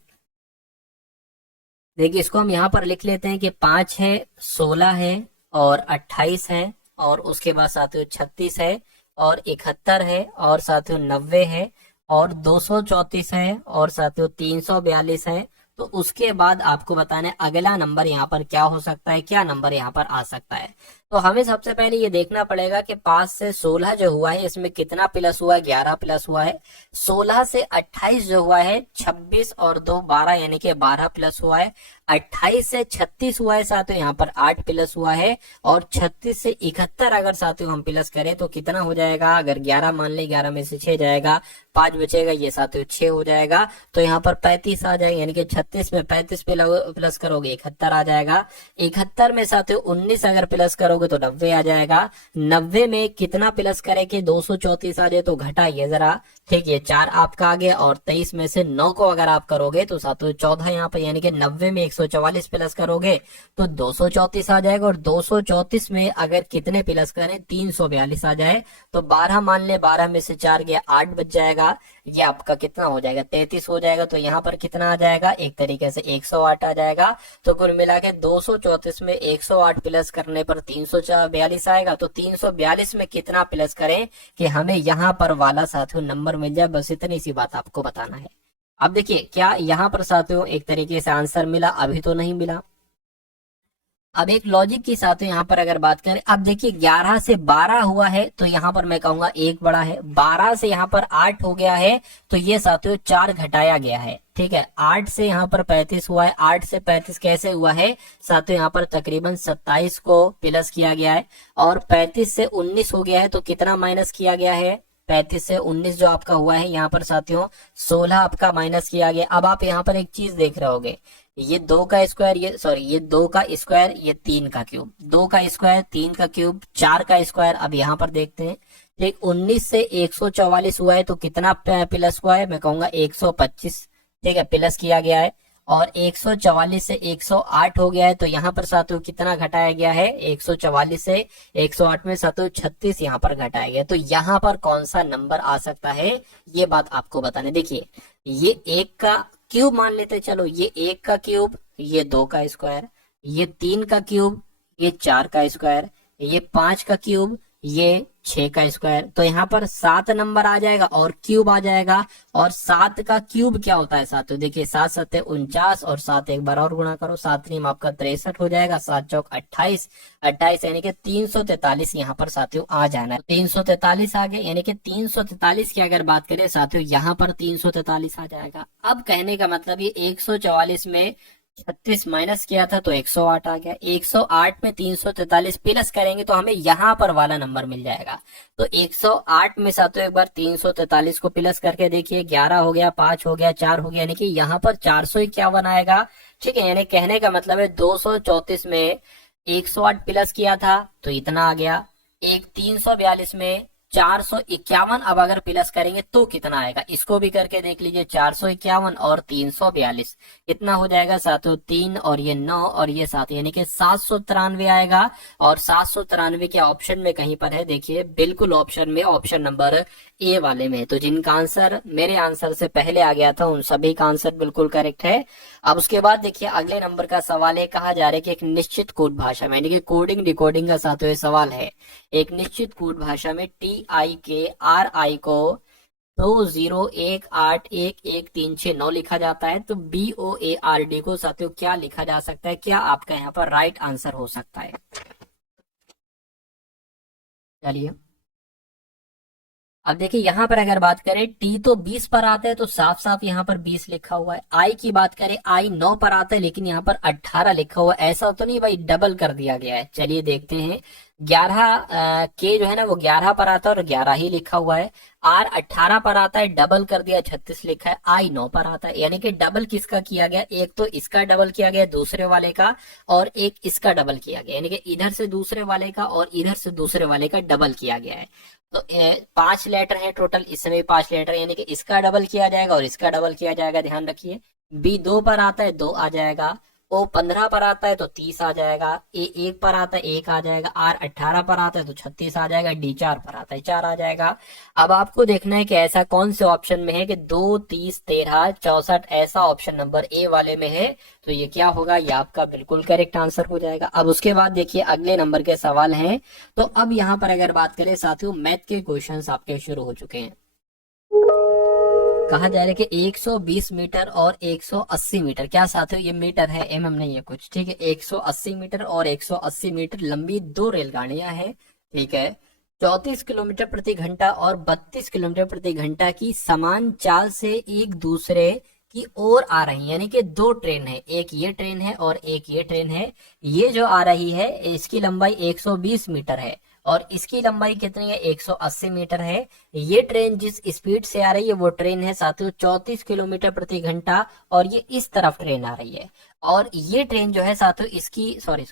देखिए इसको हम यहाँ पर लिख लेते हैं कि 5 है, 16 है और 28 है, और उसके बाद साथियों 36 है और 71 है और साथियों 90 है और 234 है और साथियों 342 है। तो उसके बाद आपको बताना है अगला नंबर यहाँ पर क्या हो सकता है, क्या नंबर यहाँ पर आ सकता है। तो हमें सबसे पहले ये देखना पड़ेगा कि 5 से 16 जो हुआ है इसमें कितना प्लस हुआ है, 11 प्लस हुआ है। 16 से 28 जो हुआ है 26 और 2 12, यानी कि 12 प्लस हुआ है। 28 से 36 हुआ है साथियों, यहाँ पर 8 प्लस हुआ है। और 36 से 71 अगर साथियों हम प्लस करें तो कितना हो जाएगा, अगर 11 मान ले, 11 में से 6 जाएगा, 5 बचेगा, ये साथियों 6 हो जाएगा। तो यहाँ पर 35 आ जाएगा, यानी कि 36 में 35 प्लस करोगे 71 आ जाएगा। 71 में साथियों 19 अगर प्लस करोगे तो 90 आ जाएगा। 90 में कितना प्लस करें कि 234 आ जाए, तो घटाइए जरा, ठीक है, 4 आपका आ गया। और 23 में से 9 को अगर आप करोगे तो साथियों 14 यहाँ पर, यानी कि 90 में 144 प्लस करोगे तो 234 आ जाएगा। और 234 में अगर कितने प्लस करें, 342 आ जाए, तो 12 मान ले, 12 में से 4 गया, 8 बच जाएगा। ये आपका कितना हो जाएगा, 33 हो जाएगा। तो यहाँ पर कितना आ जाएगा, एक तरीके से 108 आ जाएगा। तो कुल मिला के 234 में 108 प्लस करने पर 342 आएगा। तो 342 में कितना प्लस करें कि हमें यहाँ पर वाला साथियों नंबर मिल जाए, बस इतनी सी बात आपको बताना है। अब देखिए क्या यहाँ पर साथियों एक तरीके से आंसर मिला, अभी तो नहीं मिला। अब एक लॉजिक के साथ यहाँ पर अगर बात करें, अब देखिए 11 से 12 हुआ है तो यहाँ पर मैं कहूंगा 1 बड़ा है। 12 से यहाँ पर 8 हो गया है तो ये साथियों 4 घटाया गया है। ठीक है, 8 से यहाँ पर 35 हुआ है। 8 से 35 कैसे हुआ है साथियों, यहाँ पर तकरीबन 27 को प्लस किया गया है। और 35 से 19 हो गया है तो कितना माइनस किया गया है, 35 से 19 जो आपका हुआ है यहाँ पर साथियों 16 आपका माइनस किया गया। अब आप यहाँ पर एक चीज देख रहे होगे, ये 2 का स्क्वायर, ये सॉरी ये 2 का स्क्वायर, ये 3 का क्यूब, 2 का स्क्वायर 3 का क्यूब 4 का स्क्वायर। अब यहाँ पर देखते हैं, ठीक 19 से 144 हुआ है तो कितना प्लस हुआ है, मैं कहूंगा 125। ठीक है, प्लस किया गया है। और 144 से 108 हो गया है तो यहाँ पर साथियों कितना घटाया गया है, 144 से 108 में साथियों 36 यहाँ पर घटाया गया। तो यहाँ पर कौन सा नंबर आ सकता है ये बात आपको बताने। देखिए ये 1 का क्यूब मान लेते, चलो ये 1 का क्यूब, ये 2 का स्क्वायर, ये 3 का क्यूब, ये 4 का स्क्वायर, ये 5 का क्यूब, ये 6 का स्क्वायर। तो यहाँ पर 7 नंबर आ जाएगा और क्यूब आ जाएगा। और 7 का क्यूब क्या होता है साथियों, देखिए 7 7 49 और 7 एक बार और गुणा करो, 7 3 आपका 63 हो जाएगा, 7 चौक 28, 28 यानी कि 343 यहाँ पर साथियों आ जाना है। 343 आ गए, यानी कि 343 की अगर बात करें साथियों यहाँ पर 343 आ जाएगा। अब कहने का मतलब ये 144 में 36 माइनस किया था तो 108 आ गया। 108 में 343 प्लस करेंगे तो हमें यहाँ पर वाला नंबर मिल जाएगा। तो 108 में साथियों एक बार 343 को प्लस करके देखिए, 11 हो गया, 5 हो गया, 4 हो गया, यानी कि यहाँ पर 451 आएगा। ठीक है, यानी कहने का मतलब है 234 में 108 प्लस किया था तो इतना आ गया। एक 342 में 451 अब अगर प्लस करेंगे तो कितना आएगा, इसको भी करके देख लीजिए। 451 और 342 कितना हो जाएगा साथियों, 3 और ये 9 और ये 7, यानी कि 793 आएगा। और 793 के ऑप्शन में कहीं पर है, देखिए बिल्कुल ऑप्शन में, ऑप्शन नंबर ए वाले में। तो जिनका आंसर मेरे आंसर से पहले आ गया था उन सभी का आंसर बिल्कुल करेक्ट है। अब उसके बाद देखिए अगले नंबर का सवाल है, कहा जा रहा है कि एक निश्चित कोड भाषा में, यानी कि कोडिंग डिकोडिंग का साथियों ये सवाल है। एक निश्चित कोड भाषा में TIKRI को 20181136 लिखा जाता है, तो BOARD को साथियों क्या लिखा जा सकता है, क्या आपका यहाँ पर राइट आंसर हो सकता है। चलिए अब देखिए यहाँ पर अगर बात करें, टी तो 20 पर आता है तो साफ साफ यहाँ पर 20 लिखा हुआ है। आई की बात करें, आई 9 पर आता है लेकिन यहाँ पर 18 लिखा हुआ है। ऐसा तो नहीं भाई डबल कर दिया गया है। चलिए देखते हैं, 11 के जो है ना वो 11 पर आता है और 11 ही लिखा हुआ है। आर 18 पर आता है, डबल कर दिया 36 लिखा है। आई 9 पर आता है, यानी कि डबल किसका किया गया, एक तो इसका डबल किया गया दूसरे वाले का, और एक इसका डबल किया गया, यानी कि इधर से दूसरे वाले का और इधर से दूसरे वाले का डबल किया गया है। तो 5 लेटर है टोटल, इसमें 5 लेटर, यानी कि इसका डबल किया जाएगा और इसका डबल किया जाएगा, ध्यान रखिए। बी 2 पर आता है 2 आ जाएगा। ओ 15 पर आता है तो 30 आ जाएगा। ए 1 पर आता है 1 आ जाएगा। आर 18 पर आता है तो 36 आ जाएगा। डी 4 पर आता है 4 आ जाएगा। अब आपको देखना है कि ऐसा कौन से ऑप्शन में है कि 2 30 13 64 ऐसा ऑप्शन नंबर ए वाले में है, तो ये क्या होगा, ये आपका बिल्कुल करेक्ट आंसर हो जाएगा। अब उसके बाद देखिए अगले नंबर के सवाल हैं। तो अब यहाँ पर अगर बात करें साथियों, मैथ के क्वेश्चंस आपके शुरू हो चुके हैं। कहा जा रहा है कि 120 मीटर और 180 मीटर, क्या साथियों ये मीटर है, एमएम नहीं है कुछ, ठीक है। 180 मीटर और 180 मीटर लंबी 2 रेलगाड़ियां हैं, ठीक है। 34 किलोमीटर प्रति घंटा और 32 किलोमीटर प्रति घंटा की समान चाल से एक दूसरे की ओर आ रही है, यानी कि 2 ट्रेन है, एक ये ट्रेन है और एक ये ट्रेन है। ये जो आ रही है इसकी लंबाई 120 मीटर है और इसकी लंबाई कितनी है, 180 मीटर है। ये ट्रेन जिस स्पीड से आ रही है वो ट्रेन है साथियों 34 किलोमीटर प्रति घंटा और ये इस तरफ ट्रेन आ रही है। और ये ट्रेन जो है साथियों इसकी सॉरी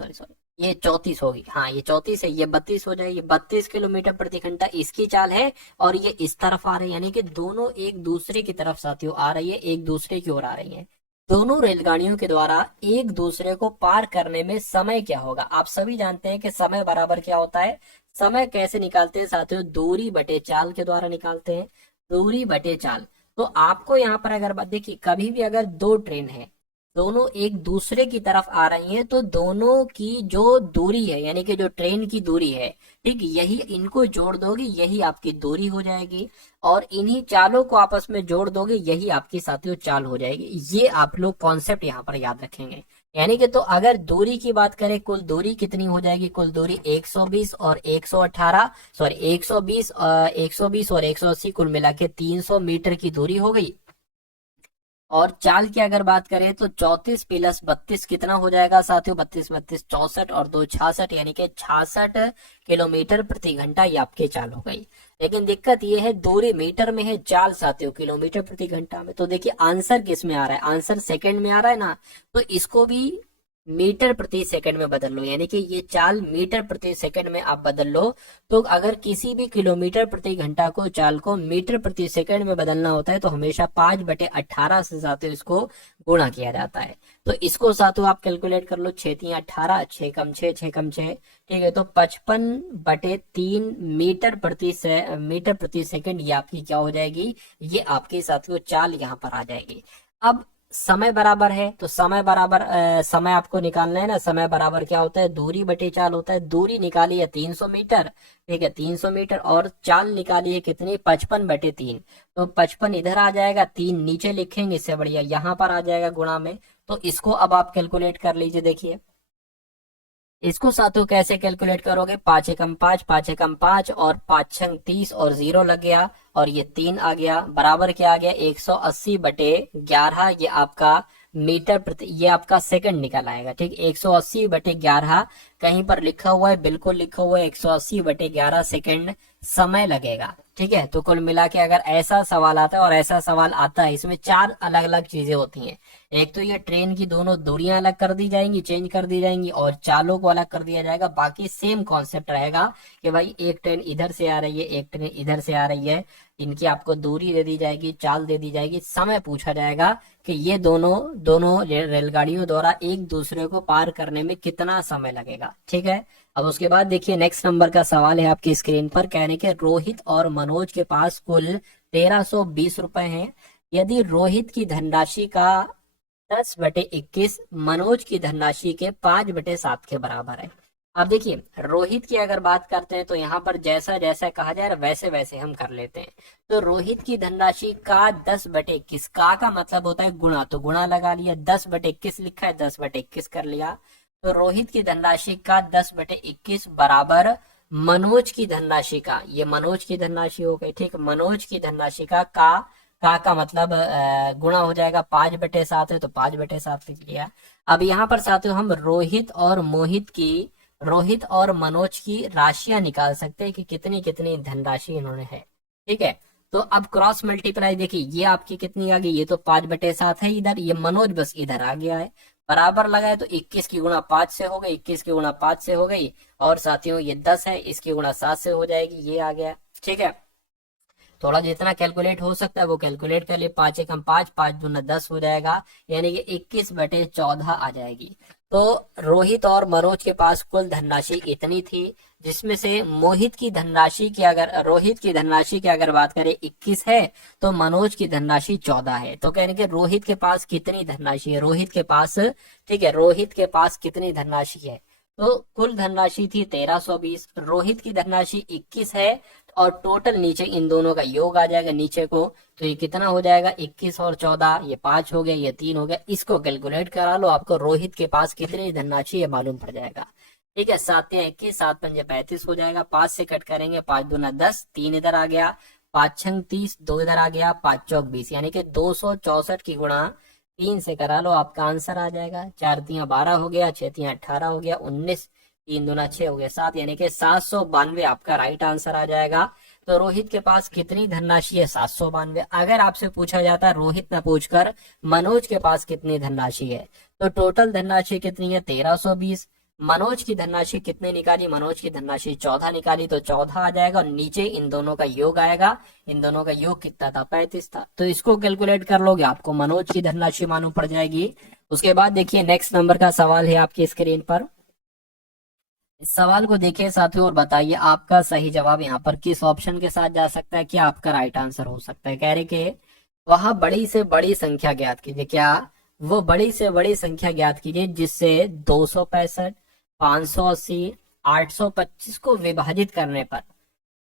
ये 34 होगी, हाँ ये 34 है, ये 32 हो जाएगी। 32 किलोमीटर प्रति घंटा इसकी चाल है और ये इस तरफ आ रही है, यानी कि दोनों एक दूसरे की तरफ साथियों आ रही है, एक दूसरे की ओर आ रही है। दोनों रेलगाड़ियों के द्वारा एक दूसरे को पार करने में समय क्या होगा। आप सभी जानते हैं कि समय बराबर क्या होता है। समय कैसे निकालते हैं साथियों, दूरी बटे चाल के द्वारा निकालते हैं, दूरी बटे चाल। तो आपको यहाँ पर अगर देखिए, कभी भी अगर 2 ट्रेन है, दोनों एक दूसरे की तरफ आ रही हैं, तो दोनों की जो दूरी है, यानी कि जो ट्रेन की दूरी है, ठीक, यही इनको जोड़ दोगे यही आपकी दूरी हो जाएगी और इन्हीं चालों को आपस में जोड़ दोगे यही आपकी साथियों चाल हो जाएगी। ये आप लोग कॉन्सेप्ट यहाँ पर याद रखेंगे। यानी कि तो अगर दूरी की बात करें, कुल दूरी कितनी हो जाएगी, कुल दूरी 120 और 118, सॉरी 120 और 180 कुल मिला के 300 मीटर की दूरी हो गई। और चाल की अगर बात करें तो 34 प्लस 32 कितना हो जाएगा साथियों, 32 32 64 और 2 66, यानी कि 66 किलोमीटर प्रति घंटा ये आपकी चाल हो गई। लेकिन दिक्कत ये है दूरी मीटर में है, चाल साथियों किलोमीटर प्रति घंटा में। तो देखिए आंसर किस में आ रहा है, आंसर सेकंड में आ रहा है ना, तो इसको भी मीटर प्रति सेकंड में बदल लो, यानी कि ये चाल मीटर प्रति सेकंड में आप बदल लो। तो अगर किसी भी किलोमीटर प्रति घंटा को चाल को मीटर प्रति सेकंड में बदलना होता है तो हमेशा 5/18 से साथियों इसको गुणा किया जाता है। तो इसको साथियों आप कैलकुलेट कर लो, 6×3 = 18, 6 कम 6 6 कम 6, ठीक है। तो 55/3 मीटर प्रति सेकंड ये आपकी क्या हो जाएगी, ये आपकी साथियों चाल यहाँ पर आ जाएगी। अब समय बराबर है तो समय बराबर समय आपको निकालना है ना, समय बराबर क्या होता है, दूरी बटे चाल होता है। दूरी निकाली है 300 मीटर, ठीक है 300 मीटर, और चाल निकाली है कितनी, 55/3। तो 55 इधर आ जाएगा, 3 नीचे लिखेंगे, इससे बढ़िया यहाँ पर आ जाएगा गुणा में। तो इसको अब आप कैलकुलेट कर लीजिए। देखिए इसको साथियों कैसे कैलकुलेट करोगे, 5 एकम 5, 5 एकम 5 और 5 छंग 30 और 0 लग गया और ये 3 आ गया, बराबर क्या आ गया, 180/11। ये आपका मीटर प्रति, ये आपका सेकंड निकल आएगा, ठीक। 180/11 कहीं पर लिखा हुआ है, बिल्कुल लिखा हुआ है 180/11 सेकंड समय लगेगा, ठीक है। तो कुल मिला के अगर ऐसा सवाल आता है, और ऐसा सवाल आता है, इसमें 4 अलग अलग चीजें होती हैं। एक तो ये ट्रेन की दोनों दूरियां अलग कर दी जाएंगी, चेंज कर दी जाएंगी, और चालों को अलग कर दिया जाएगा। बाकी सेम कॉन्सेप्ट रहेगा कि भाई एक ट्रेन इधर से आ रही है, एक ट्रेन इधर से आ रही है, इनकी आपको दूरी दे दी जाएगी, चाल दे दी जाएगी, समय पूछा जाएगा कि ये दोनों दोनों रेलगाड़ियों द्वारा एक दूसरे को पार करने में कितना समय लगेगा, ठीक है। अब उसके बाद देखिए नेक्स्ट नंबर का सवाल है आपकी स्क्रीन पर, कहने के रोहित और मनोज के पास कुल 1320 रुपए हैं। यदि रोहित की धनराशि का 10/21 मनोज की धनराशि के 5/7 के बराबर है। अब देखिए रोहित की अगर बात करते हैं तो यहाँ पर जैसा जैसा कहा जा रहा है वैसे वैसे हम कर लेते हैं। तो रोहित की धनराशि का 10/21, का मतलब होता है गुणा, तो गुणा लगा लिया, 10/21 लिखा है, 10/21 कर लिया। तो रोहित की धनराशि का 10/21 बराबर मनोज की धनराशि का, ये मनोज की धनराशि हो गई, ठीक। मनोज की धनराशि का मतलब गुणा हो जाएगा, 5/7 है तो 5/7 लिख लिया। अब यहाँ पर साथियों हम रोहित और मनोज की राशियां निकाल सकते हैं कि कितनी कितनी धनराशि इन्होंने है, ठीक है। तो अब क्रॉस मल्टीप्लाई देखिए, ये आपकी कितनी आ गई, ये तो 5/7 है इधर, ये मनोज बस इधर आ गया है, बराबर लगाए तो 21 की गुणा 5 से हो गई, 21 की गुणा 5 से हो गई, और साथियों ये 10 है, इसकी गुणा 7 से हो जाएगी, ये आ गया, ठीक है। थोड़ा जितना कैलकुलेट हो सकता है वो कैलकुलेट कर लिए, 5 एकम 5, 5 दूना 10 हो जाएगा, यानी कि 21/14 आ जाएगी। तो रोहित और मनोज के पास कुल धनराशि इतनी थी, जिसमें से रोहित की धनराशि की अगर बात करें 21 है, तो मनोज की धनराशि 14 है। तो कहने के रोहित के पास कितनी धनराशि है, रोहित के पास, ठीक है, रोहित के पास कितनी धनराशि है, तो कुल धनराशि थी 1320, रोहित की धनराशि 21 है, और टोटल नीचे इन दोनों का योग आ जाएगा नीचे को, तो ये कितना हो जाएगा, 21 और 14, ये 5 हो गया, ये 3 हो गया। इसको कैलकुलेट करा लो, आपको रोहित के पास कितनी धनराशि है मालूम पड़ जाएगा, ठीक है। 7 या 21, 7 पंजे 35 हो जाएगा, 5 से कट करेंगे, 5 दूना 10, 3 इधर आ गया, 5 छंग 30, 2 इधर आ गया, 5 चौक 20, यानी कि 264 की गुणा 3 से करा लो, आपका आंसर आ जाएगा। 4 तियां 12 हो गया, 6 तियां 18 हो गया, 19, 3 दूना 6 हो गया 7, यानी कि 792 आपका राइट आंसर आ जाएगा। तो रोहित के पास कितनी धनराशि है, 792। अगर आपसे पूछा जाता है रोहित न पूछकर मनोज के पास कितनी धनराशि है, तो टोटल धनराशि कितनी है, 1320। मनोज की धनराशि कितने निकाली, मनोज की धनराशि 14 निकाली, तो 14 आ जाएगा, और नीचे इन दोनों का योग आएगा, इन दोनों का योग कितना था, 35 था। तो इसको कैलकुलेट कर लोगे, आपको मनोज की धनराशि मालूम पड़ जाएगी। उसके बाद देखिए नेक्स्ट नंबर का सवाल है आपकी स्क्रीन पर। इस सवाल को देखिए साथियों और बताइए आपका सही जवाब यहाँ पर किस ऑप्शन के साथ जा सकता है, क्या आपका राइट आंसर हो सकता है। कह रहे कि वह बड़ी से बड़ी संख्या ज्ञात कीजिए, क्या वो बड़ी से बड़ी संख्या ज्ञात कीजिए जिससे 265, 580, 825 को विभाजित करने पर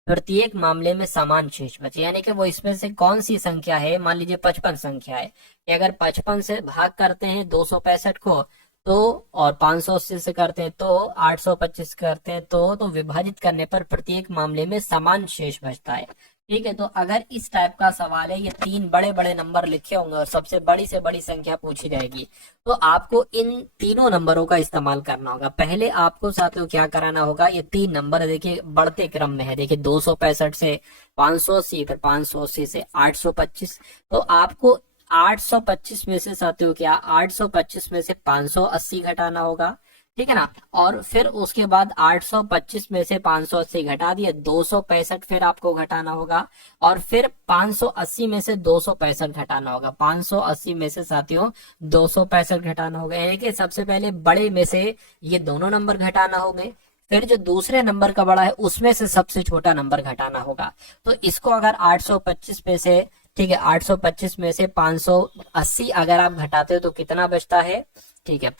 प्रत्येक मामले में समान शेष बचे, यानी कि वो इसमें से कौन सी संख्या है। मान लीजिए 55 संख्या है कि अगर 55 से भाग करते हैं 265 को, तो और 580 से करते हैं तो 825 करते हैं तो विभाजित करने पर प्रत्येक मामले में समान शेष बचता है। ठीक है, तो अगर इस टाइप का सवाल है, ये तीन बड़े बड़े नंबर लिखे होंगे और सबसे बड़ी से बड़ी संख्या पूछी जाएगी, तो आपको इन तीनों नंबरों का इस्तेमाल करना होगा। पहले आपको साथियों क्या कराना होगा, ये तीन नंबर देखिए बढ़ते क्रम में है, देखिए 265 से 580, फिर 580 से 825, तो आपको 825 में से साथियों क्या 825 में से 580 घटाना होगा, ठीक है ना। और फिर उसके बाद 825 में से 580 घटा दिए, 265 फिर आपको घटाना होगा, और फिर 580 में से 265 घटाना होगा, 580 में से साथियों 265 घटाना होगा। यानी कि सबसे पहले बड़े में से ये दोनों नंबर घटाना होंगे, फिर जो दूसरे नंबर का बड़ा है उसमें से सबसे छोटा नंबर घटाना होगा। तो इसको अगर 825 में से, ठीक है, 825 में से 580 अगर आप घटाते हो तो कितना बचता है, ठीक है,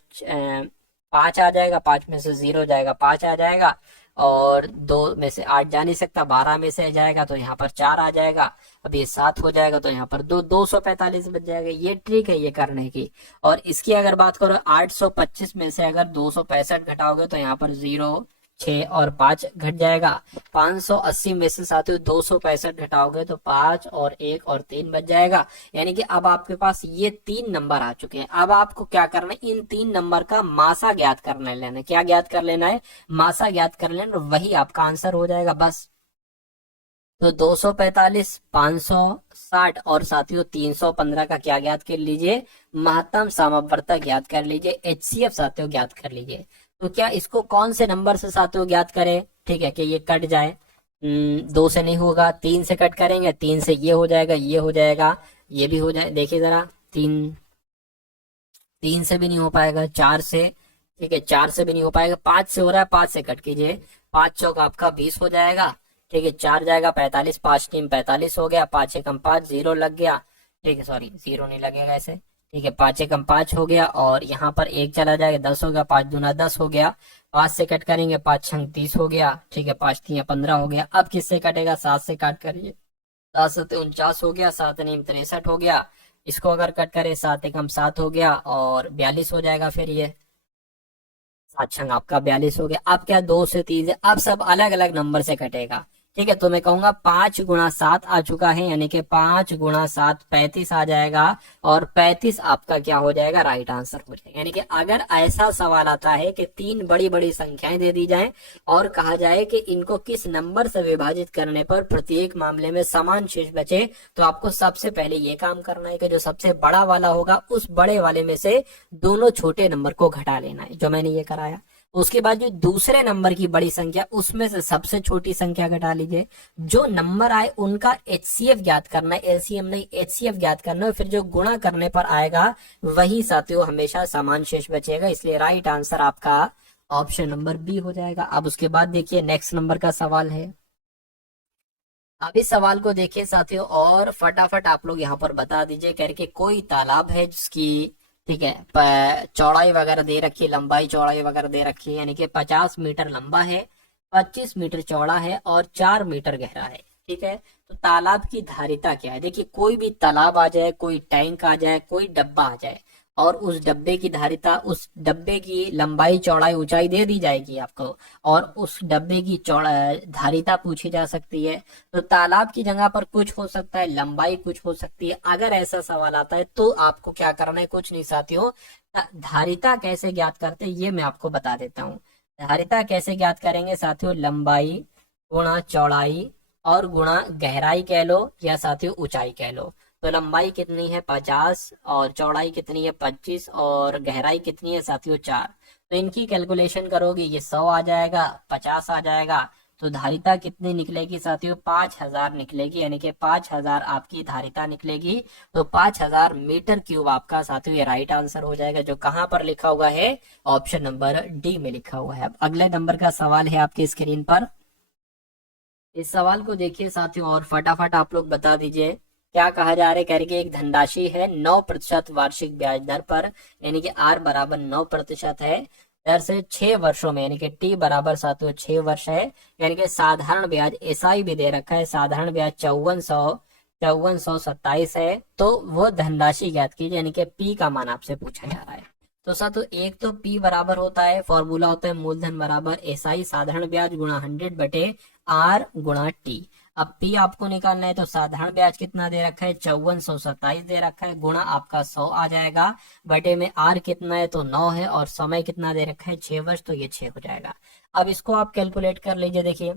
5 आ जाएगा, 5 में से 0 जाएगा, 5 आ जाएगा, और 2 में से 8 जा नहीं सकता, 12 में से जाएगा तो यहाँ पर 4 आ जाएगा, अब ये 7 हो जाएगा तो यहाँ पर 245 बच जाएगा। ये ट्रिक है ये करने की। और इसकी अगर बात करो 825 में से अगर 265 घटाओगे तो यहाँ पर 0, 6 और 5 घट जाएगा। 580 में से साथियों 265 घटाओगे तो 5 और 1 और 3 बच जाएगा। यानी कि अब आपके पास ये तीन नंबर आ चुके हैं। अब आपको क्या करना है, इन तीन नंबर का मासा ज्ञात कर लेना है। क्या ज्ञात कर लेना है, मासा ज्ञात कर लेना, वही आपका आंसर हो जाएगा बस। तो 245, 560 और साथियों 315 का क्या ज्ञात कर लीजिए, महत्तम समवर्तक ज्ञात कर लीजिए, HCF साथियों ज्ञात कर लीजिए। तो क्या इसको कौन से नंबर से साथियों ज्ञात करें, ठीक है, कि ये कट जाए, 2 से नहीं होगा, 3 से कट करेंगे, 3 से ये हो जाएगा, ये हो जाएगा, ये भी हो जाए, देखिए जरा 3 से भी नहीं हो पाएगा, 4 से, ठीक है, 4 से भी नहीं हो पाएगा, 5 से हो रहा है, 5 से कट कीजिए, 5 चौक आपका 20 हो जाएगा, ठीक है, 4 जाएगा 45, 5 3 45 हो गया, 5 एकम 5, 0 लग गया, ठीक है, सॉरी 0 नहीं लगेगा ऐसे, ठीक है, 5 एकम 5 हो गया, और यहाँ पर 1 चला जाएगा, 10 हो गया, 5 दूना 10 हो गया, 5 से कट करेंगे, 5 छंग 30 हो गया, ठीक है, 5 3 15 हो गया। अब किससे कटेगा, 7 से काट करिए, 7 से 49 हो गया, 7 नीम 63 हो गया, इसको अगर कट करें 7 एकम 7 हो गया, और 42 हो जाएगा, फिर ये 7 छंग आपका 42 हो गया। अब क्या 2 से 3 है, अब सब अलग अलग नंबर से कटेगा, ठीक है। तो मैं कहूंगा 5 गुणा 7 आ चुका है, यानी कि 5 गुणा 7 35 आ जाएगा, और 35 आपका क्या हो जाएगा, राइट आंसर हो जाएगा। यानी कि अगर ऐसा सवाल आता है कि तीन बड़ी बड़ी संख्याएं दे दी जाएं और कहा जाए कि इनको किस नंबर से विभाजित करने पर प्रत्येक मामले में समान शेष बचे, तो आपको सबसे पहले ये काम करना है कि जो सबसे बड़ा वाला होगा उस बड़े वाले में से दोनों छोटे नंबर को घटा लेना है, जो मैंने ये कराया। उसके बाद जो दूसरे नंबर की बड़ी संख्या उसमें से सबसे छोटी संख्या घटा लीजिए, जो नंबर आए उनका HCF ज्ञात करना है, LCM नहीं HCF ज्ञात करना है, फिर जो गुणा करने पर आएगा वही साथियों हमेशा समान शेष बचेगा, इसलिए राइट आंसर आपका ऑप्शन नंबर बी हो जाएगा। अब उसके बाद देखिए नेक्स्ट नंबर का सवाल है। अब इस सवाल को देखिए साथियों और फटाफट आप लोग यहाँ पर बता दीजिए करके, कोई तालाब है जिसकी, ठीक है, चौड़ाई वगैरह दे रखी है, लंबाई चौड़ाई वगैरह दे रखी है, यानी कि 50 मीटर लंबा है, 25 मीटर चौड़ा है और 4 मीटर गहरा है, ठीक है। तो तालाब की धारिता क्या है, देखिए कोई भी तालाब आ जाए, कोई टैंक आ जाए, कोई डब्बा आ जाए, और उस डब्बे की धारिता, उस डब्बे की लंबाई चौड़ाई ऊंचाई दे दी जाएगी आपको, और उस डब्बे की धारिता पूछी जा सकती है। तो तालाब की जगह पर कुछ हो सकता है, लंबाई कुछ हो सकती है। अगर ऐसा सवाल आता है तो आपको क्या करना है, कुछ नहीं साथियों, धारिता कैसे ज्ञात करते हैं ये मैं आपको बता देता हूँ। धारिता कैसे ज्ञात करेंगे साथियों, लंबाई गुणा चौड़ाई और गुणा गहराई कह लो या साथियों ऊंचाई कह लो। तो लंबाई कितनी है 50 और चौड़ाई कितनी है 25 और गहराई कितनी है साथियों 4। तो इनकी कैलकुलेशन करोगे ये 100 आ जाएगा, 50 आ जाएगा, तो धारिता कितनी निकलेगी साथियों 5000 निकलेगी, यानी कि 5000 आपकी धारिता निकलेगी। तो 5000 मीटर क्यूब आपका साथियों ये राइट आंसर हो जाएगा, जो कहां पर लिखा हुआ है, ऑप्शन नंबर डी में लिखा हुआ है। अब अगले नंबर का सवाल है आपकी स्क्रीन पर, इस सवाल को देखिए साथियों और फटाफट आप लोग बता दीजिए क्या कहा जा रहा है। करके एक धनराशि है 9% वार्षिक ब्याज दर पर, यानी कि R बराबर 9% है, दर से 6 वर्षों में, यानी कि T बराबर साथियों 6 वर्ष है, यानी कि साधारण ब्याज SI भी दे रखा है, साधारण ब्याज 5427 है। तो वो धनराशि ज्ञात कीजिए, यानी कि P का मान आपसे पूछा जा रहा है। तो साथियों एक तो P बराबर होता है, फॉर्मूला होता है मूलधन बराबर SI साधारण ब्याज गुणा 100 बटे R गुणा T। अब P आपको निकालना है तो साधारण ब्याज कितना दे रखा है 5427 दे रखा है, गुणा आपका 100 आ जाएगा, बटे में R कितना है तो 9 है, और समय कितना दे रखा है 6 वर्ष, तो ये 6 हो जाएगा। अब इसको आप कैलकुलेट कर लीजिए, देखिए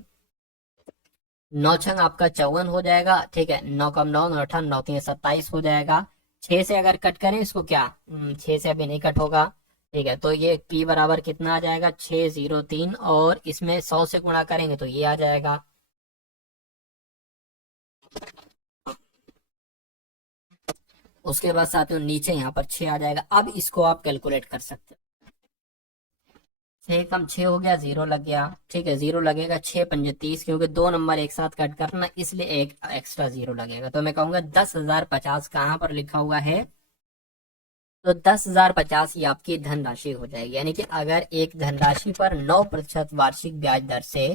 9 छंग आपका 54 हो जाएगा, ठीक है, 9 कम 9 9 अठारह 9 3 27 हो जाएगा। 6 से अगर कट करें इसको क्या 6 से अभी नहीं कट होगा, ठीक है, तो ये P बराबर कितना आ जाएगा 603, और इसमें 100 से गुणा करेंगे तो ये आ जाएगा। उसके बाद साथियों नीचे यहाँ पर 6 आ जाएगा। अब इसको आप कैलकुलेट कर सकते हो, 6 कम 6 हो गया, 0 लग गया, ठीक है, 0 लगेगा, 6 पंजे 30, क्योंकि 2 नंबर एक साथ कट करना इसलिए एक एक्स्ट्रा 0 लगेगा। तो मैं कहूंगा 10,050 कहाँ पर लिखा हुआ है, तो 10,050 ये आपकी धनराशि हो जाएगी। यानी कि अगर एक धनराशि पर 9% वार्षिक ब्याज दर से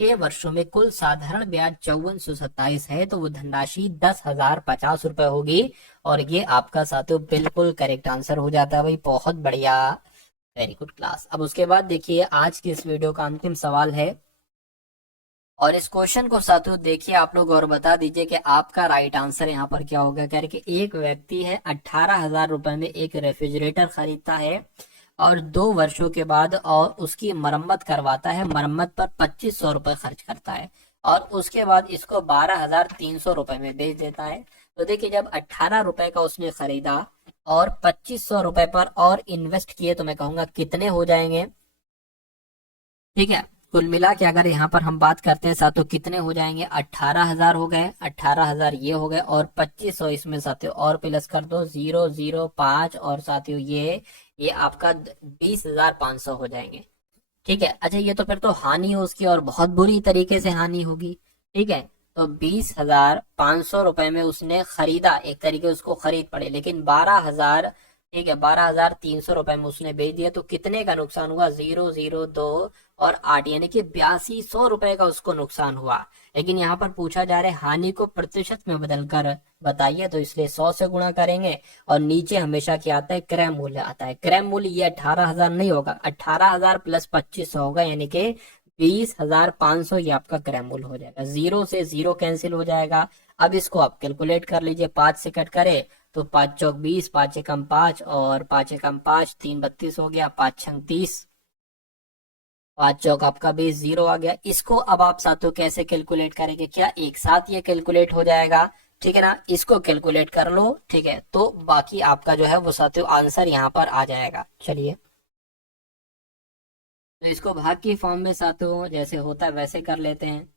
6 वर्षों में कुल साधारण ब्याज 5427 है, तो वो धनराशि 10,050 रुपए होगी। और ये आपका साथियों बिल्कुल करेक्ट आंसर हो जाता है भाई, बहुत बढ़िया, वेरी गुड क्लास। अब उसके बाद देखिए आज की इस वीडियो का अंतिम सवाल है, और इस क्वेश्चन को साथियों देखिए आप लोग और बता दीजिए कि आपका राइट आंसर यहाँ पर क्या होगा। कह रहे कि एक व्यक्ति है 18,000 रुपए में एक रेफ्रिजरेटर खरीदता है और 2 वर्षों के बाद और उसकी मरम्मत करवाता है, मरम्मत पर 2500 रुपए खर्च करता है, और उसके बाद इसको 12,300 रुपए में बेच देता है। तो देखिए जब 18 रुपए का उसने खरीदा और 2500 रुपए पर और इन्वेस्ट किए, तो मैं कहूंगा कितने हो जाएंगे, ठीक है। कुल मिला के अगर यहाँ पर हम बात करते हैं साथियों कितने हो जाएंगे, 18,000 हो गए, 18,000 ये हो गए, और 2500 इसमें साथियों और प्लस कर दो 005, और साथियों ये आपका 20,500 हो जाएंगे, ठीक है। अच्छा ये तो फिर तो हानि हो उसकी, और बहुत बुरी तरीके से हानि होगी, ठीक है। तो 20,500 रुपए में उसने खरीदा, एक तरीके उसको खरीद पड़े, लेकिन 12,000, ठीक है, 12,300 रुपए में उसने बेच दिया, तो कितने का नुकसान हुआ 002 और 8, यानी कि 8200 रुपए का उसको नुकसान हुआ। लेकिन यहाँ पर पूछा जा रहा है हानि को प्रतिशत में बदल कर बताइए, तो इसलिए 100 से गुणा करेंगे, और नीचे हमेशा क्या आता है क्रय मूल्य आता है। क्रय मूल्य ये 18,000 नहीं होगा, 18,000 प्लस 2500 होगा, यानी कि 20,500 ये आपका क्रय मूल्य हो जाएगा। 0 से 0 कैंसिल हो जाएगा। अब इसको आप कैलकुलेट कर लीजिए, 5 से कट करे तो 5 चौक 20, 5 एकम 5 और 5 एकम 5, 3 32 हो गया, 5 छंग 30, 5 चौक आपका 20, 0 आ गया। इसको अब आप साथियों कैसे कैलकुलेट करेंगे, क्या एक साथ ये कैलकुलेट हो जाएगा, ठीक है ना, इसको कैलकुलेट कर लो, ठीक है, तो बाकी आपका जो है वो साथियों आंसर यहाँ पर आ जाएगा। चलिए तो इसको भाग की फॉर्म में साथियों जैसे होता है वैसे कर लेते हैं,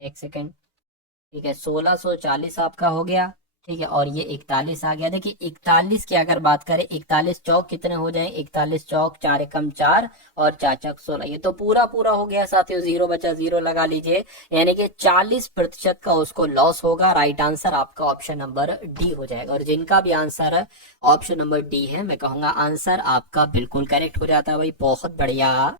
एक सेकेंड, ठीक है, 1640 आपका हो गया, ठीक है, और ये 41 आ गया। देखिए 41 की अगर बात करें, 41 चौक कितने हो जाए, 41 चौक 4 एकम 4 और 4 चौक 16, ये तो पूरा पूरा हो गया साथियों, 0 बचा 0 लगा लीजिए, यानी कि 40% का उसको लॉस होगा। राइट आंसर आपका ऑप्शन नंबर डी हो जाएगा। और जिनका भी आंसर ऑप्शन नंबर डी है, मैं कहूंगा आंसर आपका बिल्कुल करेक्ट हो जाता है भाई, बहुत बढ़िया।